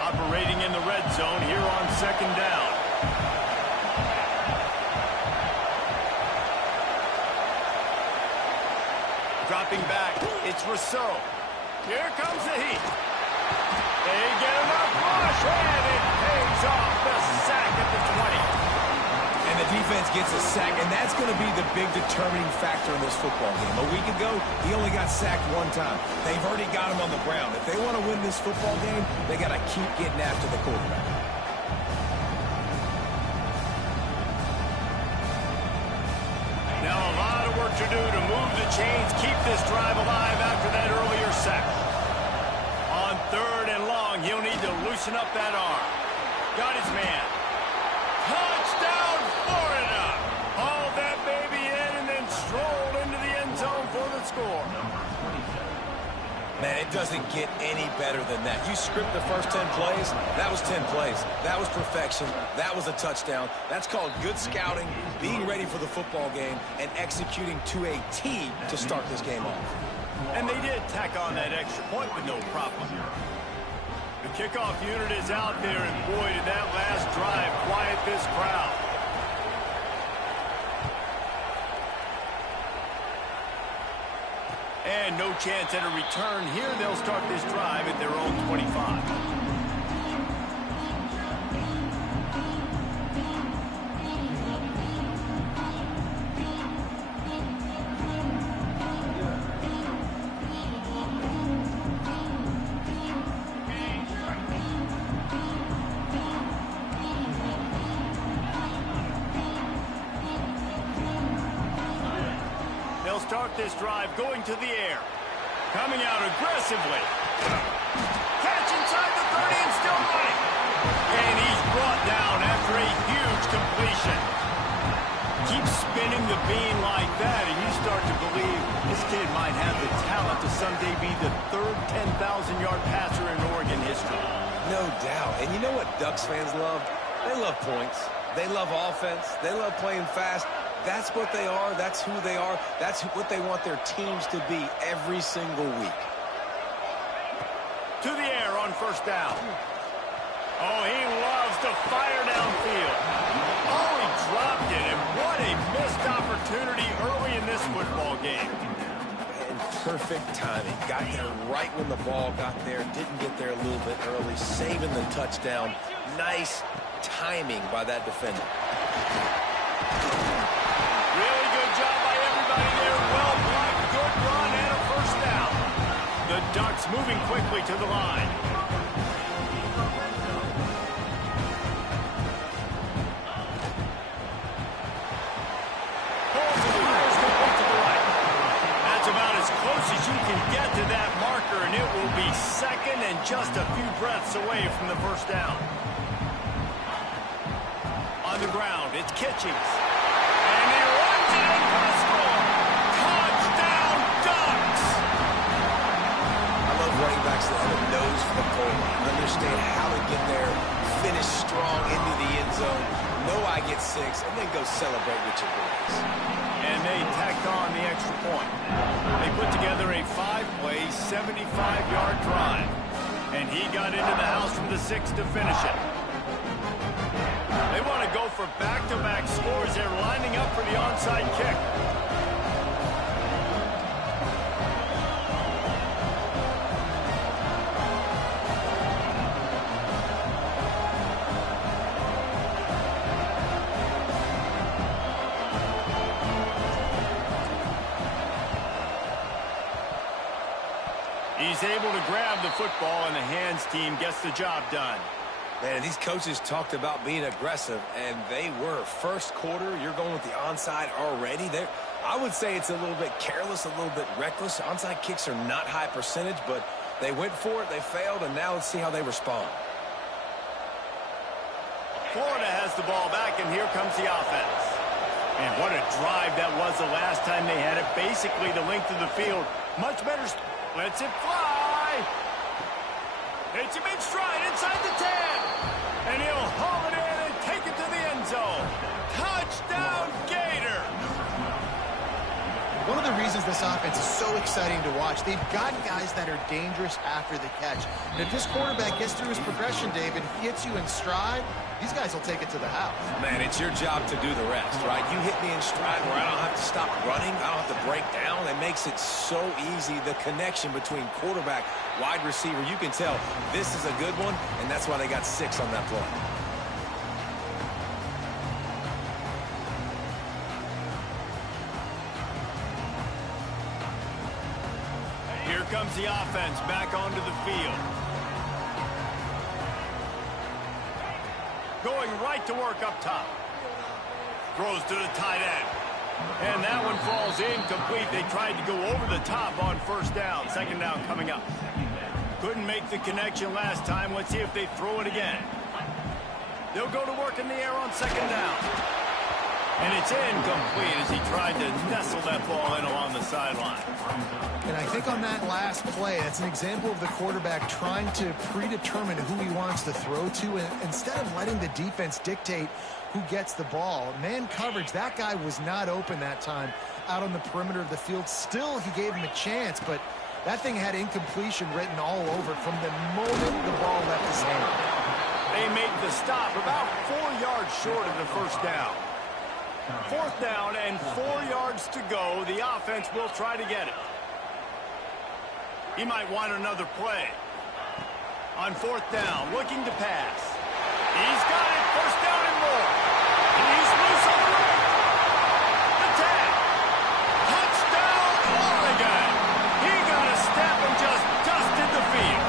Operating in the red zone here on second down. Dropping back, it's Rousseau. Here comes the heat. They get enough push, and it pays off the sack at the defense gets a sack, and that's going to be the big determining factor in this football game. A week ago, he only got sacked one time. They've already got him on the ground. If they want to win this football game, they got to keep getting after the quarterback. Now a lot of work to do to move the chains, keep this drive alive after that earlier sack. On 3rd and long, he'll need to loosen up that arm. Got his man. Touchdown, Florida! Hauled that baby in and then strolled into the end zone for the score. Man, it doesn't get any better than that. You script the first 10 plays, that was 10 plays. That was perfection. That was a touchdown. That's called good scouting, being ready for the football game, and executing to a T to start this game off. And they did tack on that extra point with no problem. The kickoff unit is out there, and boy, did that last drive quiet this crowd. And no chance at a return here. They'll start this drive at their own 25. Start this drive going to the air. Coming out aggressively. Catch inside the 30 and still running. And he's brought down after a huge completion. Keep spinning the bean like that and you start to believe this kid might have the talent to someday be the 3rd 10,000-yard passer in Oregon history. No doubt. And you know what Ducks fans love? They love points. They love offense. They love playing fast. That's what they are. That's who they are. That's what they want their teams to be every single week. To the air on 1st down. Oh, he loves to fire downfield. Oh, he dropped it, and what a missed opportunity early in this football game. And perfect timing. Got there right when the ball got there. Didn't get there a little bit early. Saving the touchdown. Nice timing by that defender. Really good job by everybody there. Well blocked, good run, and a 1st down. The Ducks moving quickly to the line. Pulls it, fires complete to the right. That's about as close as you can get to that marker, and it will be 2nd and just a few breaths away from the 1st down. On the ground, it's Kitchings. And he runs it in for the score. Touchdown, Ducks! I love running backs that have a nose for the goal line. Understand how to get there, finish strong into the end zone, know I get 6, and then go celebrate with your boys. And they tacked on the extra point. They put together a 5-play, 75-yard drive. And he got into the house from the 6 to finish it. They want to go for back-to-back scores. They're lining up for the onside kick. He's able to grab the football, and the hands team gets the job done. Man, these coaches talked about being aggressive, and they were. First quarter, you're going with the onside already. I would say it's a little bit careless, a little bit reckless. Onside kicks are not high percentage, but they went for it, they failed, and now let's see how they respond. Florida has the ball back, and here comes the offense. And what a drive that was the last time they had it. Basically the length of the field. Much better. Lets it fly. It's a big stride inside the 10. And he'll haul it in and take it to the end zone. Touchdown, Gator. One of the reasons this offense is so exciting to watch, they've got guys that are dangerous after the catch. And if this quarterback gets through his progression, David, hits you in stride, these guys will take it to the house. Man, it's your job to do the rest, right? You hit me in stride where I don't have to stop running. I don't have to break down. It makes it so easy, the connection between quarterback, wide receiver. You can tell this is a good one, and that's why they got 6 on that play. comes the offense back onto the field. Going right to work up top. Throws to the tight end. And that one falls incomplete. They tried to go over the top on first down. Second down coming up. Couldn't make the connection last time. Let's see if they throw it again. They'll go to work in the air on second down. And it's incomplete as he tried to nestle that ball in along the sideline. And I think on that last play, that's an example of the quarterback trying to predetermine who he wants to throw to, and instead of letting the defense dictate who gets the ball. Man coverage, that guy was not open that time out on the perimeter of the field. Still, he gave him a chance, but that thing had incompletion written all over it from the moment the ball left his hand. They make the stop about 4 yards short of the first down. Fourth down and 4 yards to go. The offense will try to get it. He might want another play. On fourth down, looking to pass. He's got it. First down and more. And he's loose on the right. The tag. Touchdown, Oregon. He got a step and just dusted the field.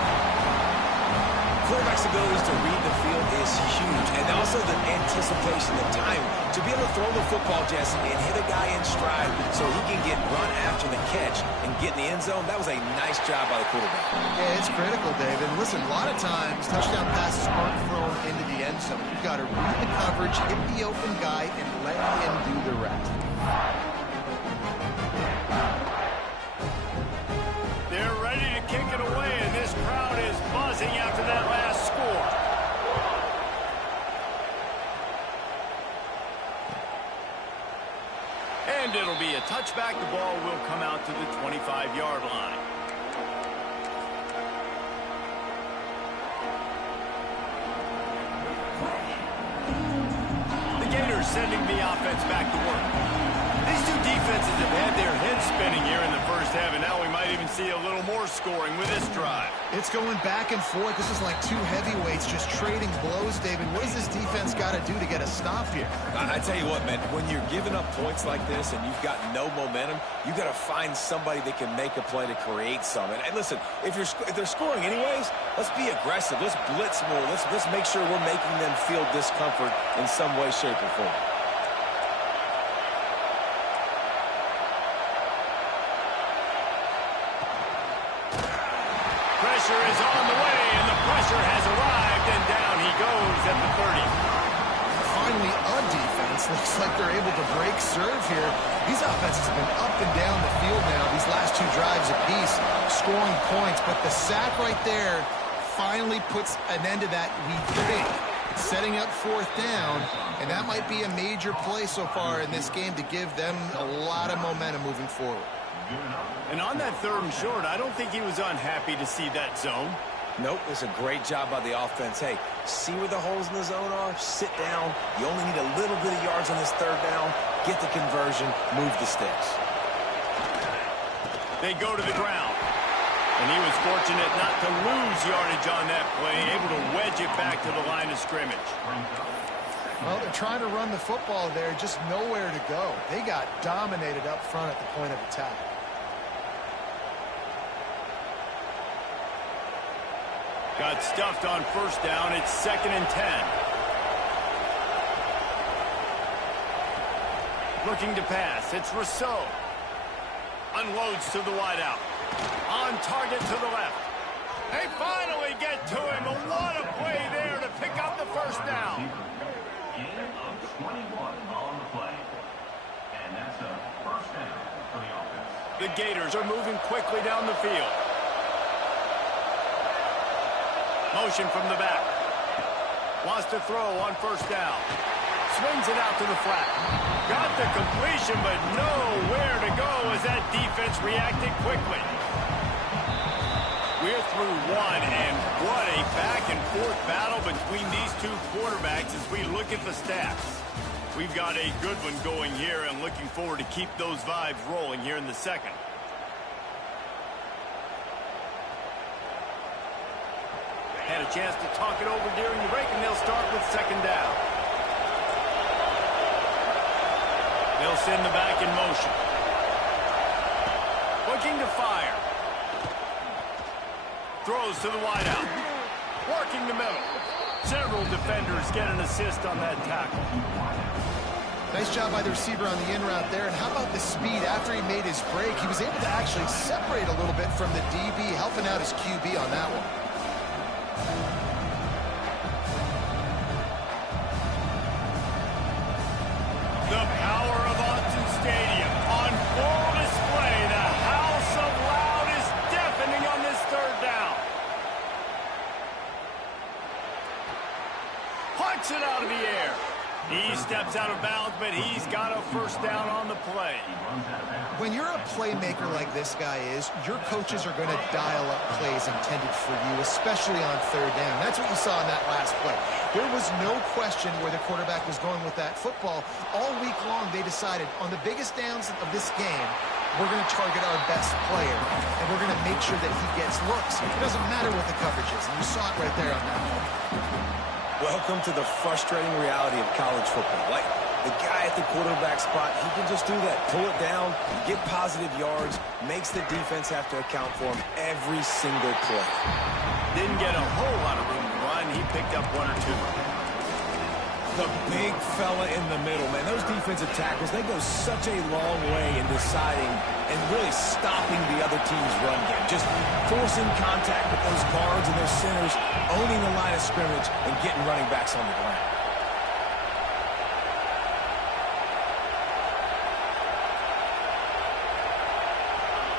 Quarterback's abilities to read the field is huge, and also the anticipation, the time to be able to throw the football, Jesse, and hit a guy in stride so he can get run after the catch and get in the end zone. That was a nice job by the quarterback. Yeah, it's critical, David. Listen, a lot of times touchdown passes aren't thrown into the end zone. You've got to read the coverage, hit the open guy, and let him do the rest. They're ready to kick it away, and this crowd is buzzing after that last score. And it'll be a touchback. The ball will come out to the 25-yard line. The Gators sending the offense back to work. These two defenses have had their heads spinning here in the first half, and now we might even see a little more scoring with this drive. It's going back and forth. This is like two heavyweights just trading blows, David. What does this defense got to do to get a stop here? I tell you what, man, when you're giving up points like this and you've got no momentum, you got to find somebody that can make a play to create something. And listen, if they're scoring anyways, let's be aggressive. Let's blitz more. Let's make sure we're making them feel discomfort in some way, shape, or form. Pressure is on the way, and the pressure has arrived, and down he goes at the 30. Finally, a defense looks like they're able to break serve here. These offenses have been up and down the field now, these last two drives apiece, scoring points. But the sack right there finally puts an end to that, we think, setting up fourth down. And that might be a major play so far in this game to give them a lot of momentum moving forward. And on that third and short, I don't think he was unhappy to see that zone. Nope, it's a great job by the offense. Hey, see where the holes in the zone are? Sit down. You only need a little bit of yards on this third down. Get the conversion. Move the sticks. They go to the ground. And he was fortunate not to lose yardage on that play, able to wedge it back to the line of scrimmage. Well, they're trying to run the football there, just nowhere to go. They got dominated up front at the point of attack. Got stuffed on first down. It's 2nd and 10. Looking to pass. It's Rousseau. Unloads to the wideout. On target to the left. They finally get to him. But what a play there to pick up the first down. Gain of 21 on the play. And that's a first down for the offense. The Gators are moving quickly down the field. Motion from the back. Wants to throw on first down. Swings it out to the flat. Got the completion, but nowhere to go as that defense reacted quickly. We're through one, and what a back-and-forth battle between these two quarterbacks as we look at the stats. We've got a good one going here, and looking forward to keep those vibes rolling here in the second. Had a chance to talk it over during the break, and they'll start with second down. They'll send the back in motion. Looking to fire. throws to the wideout. Working the middle. Several defenders get an assist on that tackle. Nice job by the receiver on the in route there. And how about the speed after he made his break? He was able to actually separate a little bit from the DB, helping out his QB on that one. The power of Autzen Stadium on full display. The house of loud is deafening on this third down. Punch it out of the air. He steps out of bounds, but he's got a first down on the play. When you're a playmaker like this guy is, your coaches are going to dial up plays intended for you, especially on third down. That's what you saw in that last play. There was no question where the quarterback was going with that football. All week long, they decided on the biggest downs of this game, we're going to target our best player, and we're going to make sure that he gets looks. It doesn't matter what the coverage is, and you saw it right there on that play. Welcome to the frustrating reality of college football. Like, the guy at the quarterback spot, he can just do that. Pull it down, get positive yards, makes the defense have to account for him every single play. Didn't get a whole lot of room to run. He picked up one or two. The big fella in the middle, man. Those defensive tackles, they go such a long way in deciding and really stopping the other team's run game. Just forcing contact with those guards and those centers, owning the line of scrimmage, and getting running backs on the ground.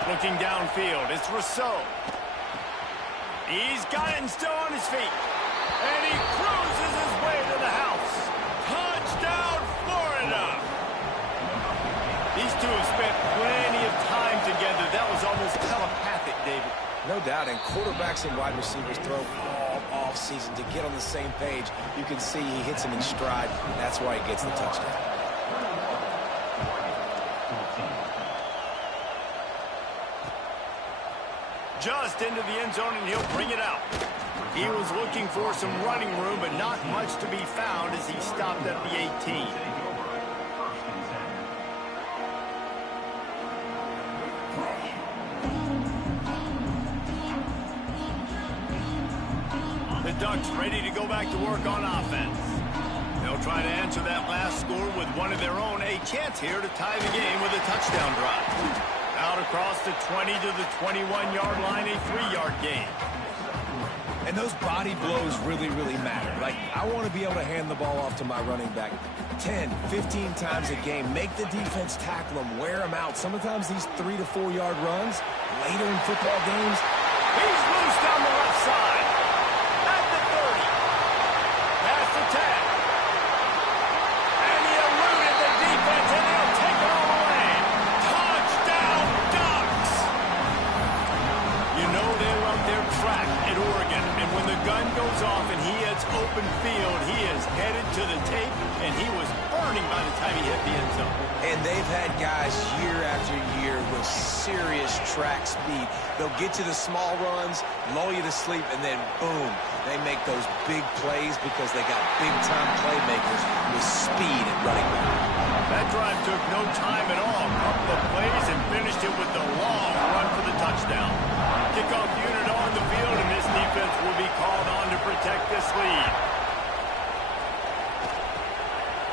Looking downfield, it's Rousseau. He's got it and still on his feet. And he cruises his way to the house. Touchdown, Florida! These two have spent plenty of time together. That was almost telepathic, David. No doubt, and quarterbacks and wide receivers throw all off-season to get on the same page. You can see he hits him in stride. That's why he gets the touchdown. Just into the end zone, and he'll bring it out. He was looking for some running room, but not much to be found as he stopped at the 18. The Ducks ready to go back to work on offense. They'll try to answer that last score with one of their own. A chance here to tie the game with a touchdown drive. Out across the 20 to the 21-yard line, a 3-yard gain. And those body blows really, really matter. Like, I want to be able to hand the ball off to my running back 10, 15 times a game. Make the defense tackle them, wear them out. Sometimes these 3 to 4 yard runs later in football games. He's loose down the left side. At the 30. Past the 10. And he eluded the defense, and he'll take it all away. Touchdown, Ducks! You know they love their track at Oregon, and when the gun goes off and he hits open field, he is headed to the tape, and he was burning by the time he hit the end zone. And they've had guys year after year with serious track speed. They'll get you the small runs, lull you to sleep, and then boom, they make those big plays because they got big-time playmakers with speed at running back. That drive took no time at all. Couple of plays and finished it with the long run for the touchdown. Kickoff unit on the field, and this defense will be called on to protect this lead.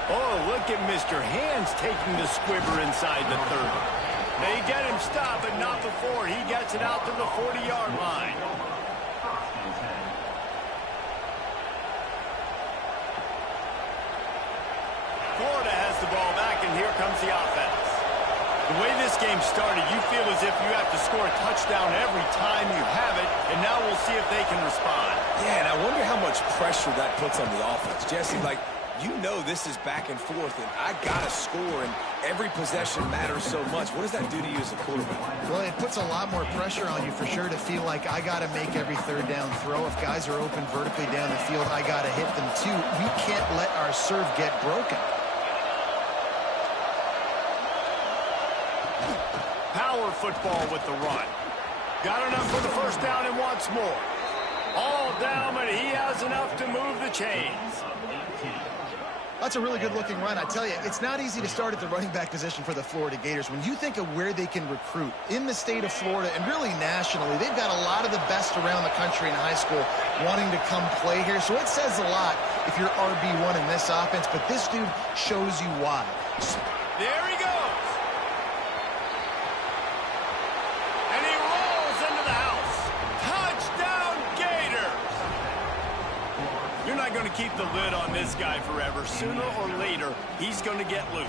Oh, look at Mr. Hands taking the squibber inside the 30. They get him stopped, but not before he gets it out to the 40-yard line. Florida has the ball back, and here comes the offense. The way this game started, you feel as if you have to score a touchdown every time you have it, and now we'll see if they can respond. Yeah, and I wonder how much pressure that puts on the offense. Jesse, like, you know this is back and forth, and I got to score, and every possession matters so much. What does that do to you as a quarterback? Well, it puts a lot more pressure on you for sure to feel like I got to make every third down throw. If guys are open vertically down the field, I got to hit them too. We can't let our serve get broken. Power football with the run. Got enough for the first down and wants more. All down, but he has enough to move the chains. That's a really good-looking run. I tell you, it's not easy to start at the running back position for the Florida Gators. When you think of where they can recruit in the state of Florida and really nationally, they've got a lot of the best around the country in high school wanting to come play here. So it says a lot if you're RB1 in this offense, but this dude shows you why. There he goes. And he rolls into the house. Touchdown, Gators. You're not going to keep the lid on this guy forever. Sooner or later, he's going to get loose.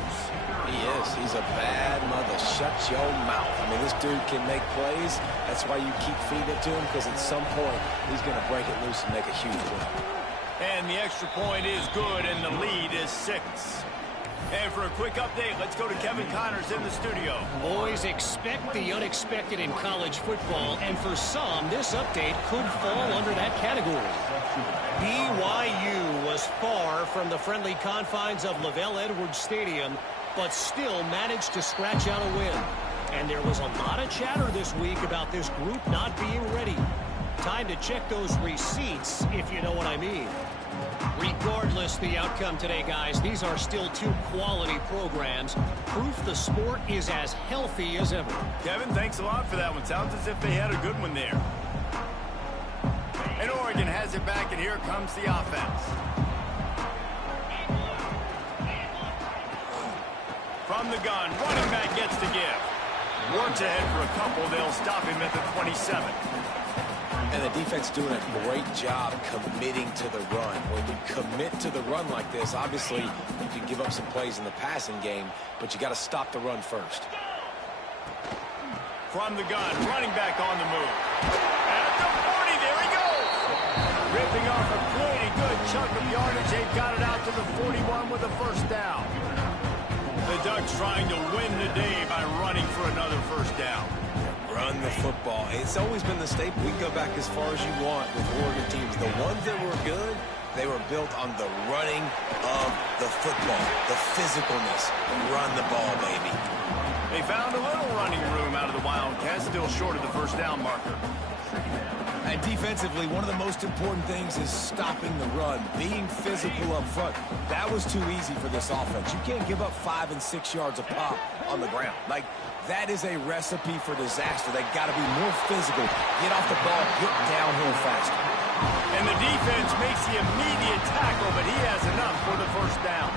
He is. He's a bad mother. Shut your mouth. I mean, this dude can make plays. That's why you keep feeding it to him, because at some point, he's going to break it loose and make a huge play. And the extra point is good, and the lead is 6. And for a quick update, let's go to Kevin Connors in the studio. Boys, expect the unexpected in college football, and for some, this update could fall under that category. BYU was far from the friendly confines of Lavelle Edwards Stadium, but still managed to scratch out a win. And there was a lot of chatter this week about this group not being ready. Time to check those receipts, if you know what I mean. Regardless the outcome today, guys, these are still two quality programs. Proof the sport is as healthy as ever. Kevin, thanks a lot for that one. Sounds as if they had a good one there. And Oregon has it back, and here comes the offense. From the gun, running back gets to give. Works ahead for a couple. They'll stop him at the 27. And the defense doing a great job committing to the run. When you commit to the run like this, obviously you can give up some plays in the passing game, but you got to stop the run first. From the gun, running back on the move. At the 40, there he goes. Ripping off a pretty good chunk of yardage. They've got it out to the 41 with a first down. The Ducks trying to win the day by running for another first down. Run the football. It's always been the staple. We can go back as far as you want with Oregon teams. The ones that were good, they were built on the running of the football, the physicalness. Run the ball, baby. They found a little running room out of the Wildcats, still short of the first down marker. And defensively, one of the most important things is stopping the run, being physical up front. That was too easy for this offense. You can't give up 5 and 6 yards a pop on the ground. Like, that is a recipe for disaster. They got to be more physical, get off the ball, get downhill faster. And the defense makes the immediate tackle, but he has enough for the first down.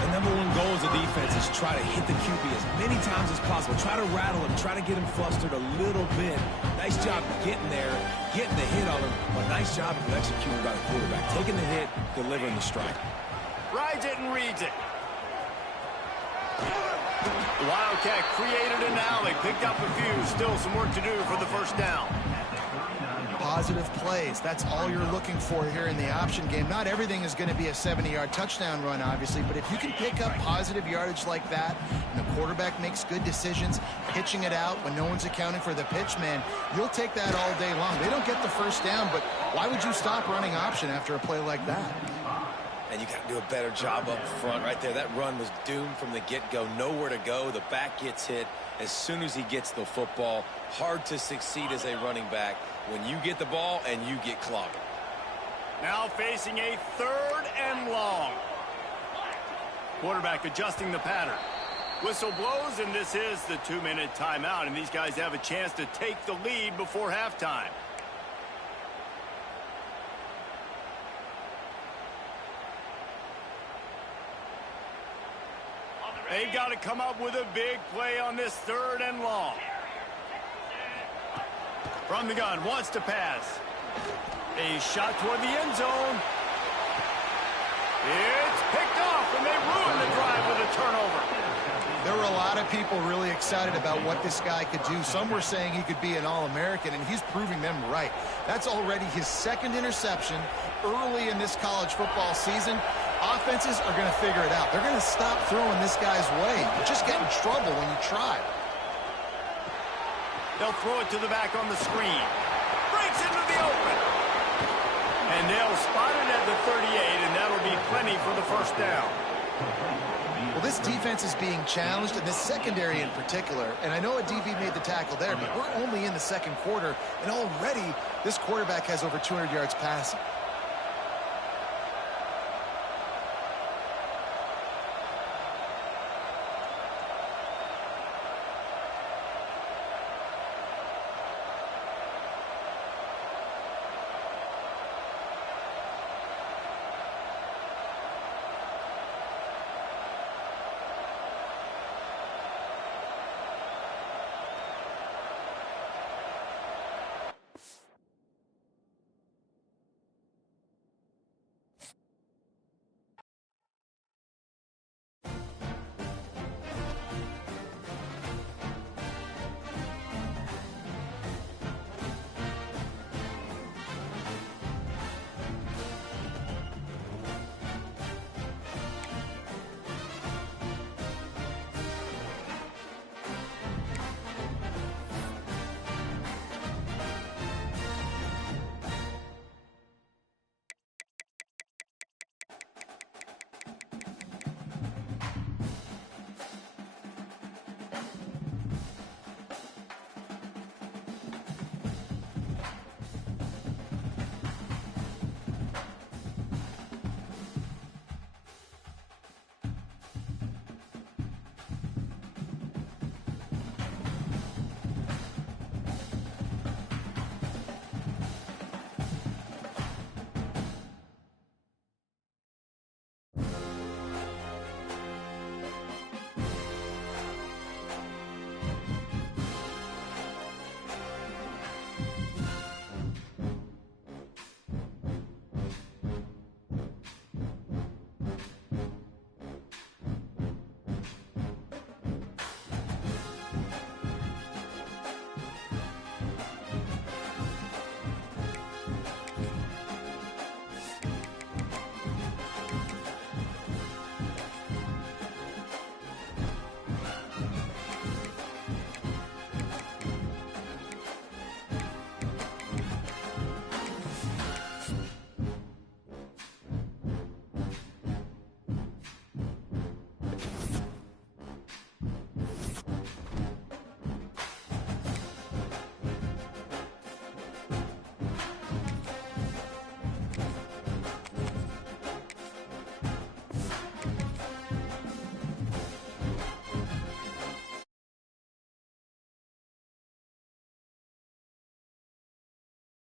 The number one goal as a defense is try to hit the QB as many times as possible. Try to rattle him, try to get him flustered a little bit. Nice job getting there, getting the hit on him, but nice job of executing by the quarterback. Taking the hit, delivering the strike. Rides it and reads it. The Wildcat created an alley, picked up a few, still some work to do for the first down. Positive plays. That's all you're looking for here in the option game. Not everything is going to be a 70-yard touchdown run, obviously, but if you can pick up positive yardage like that, and the quarterback makes good decisions, pitching it out when no one's accounting for the pitch, man, you'll take that all day long. They don't get the first down, but why would you stop running option after a play like that? And you got to do a better job up front right there. That run was doomed from the get-go. Nowhere to go. The back gets hit as soon as he gets the football. Hard to succeed as a running back when you get the ball and you get clobbered. Now facing a 3rd and long. Quarterback adjusting the pattern. Whistle blows, and this is the 2-minute timeout, and these guys have a chance to take the lead before halftime. They've got to come up with a big play on this 3rd and long. From the gun, wants to pass. A shot toward the end zone. It's picked off, and they ruined the drive with a turnover. There were a lot of people really excited about what this guy could do. Some were saying he could be an All-American, and he's proving them right. That's already his 2nd interception early in this college football season. Offenses are going to figure it out. They're going to stop throwing this guy's way. You just get in trouble when you try. They'll throw it to the back on the screen. Breaks into the open. And they'll spot it at the 38, and that'll be plenty for the first down. Well, this defense is being challenged, and this secondary in particular. And I know a DB made the tackle there, but we're only in the 2nd quarter, and already this quarterback has over 200 yards passing.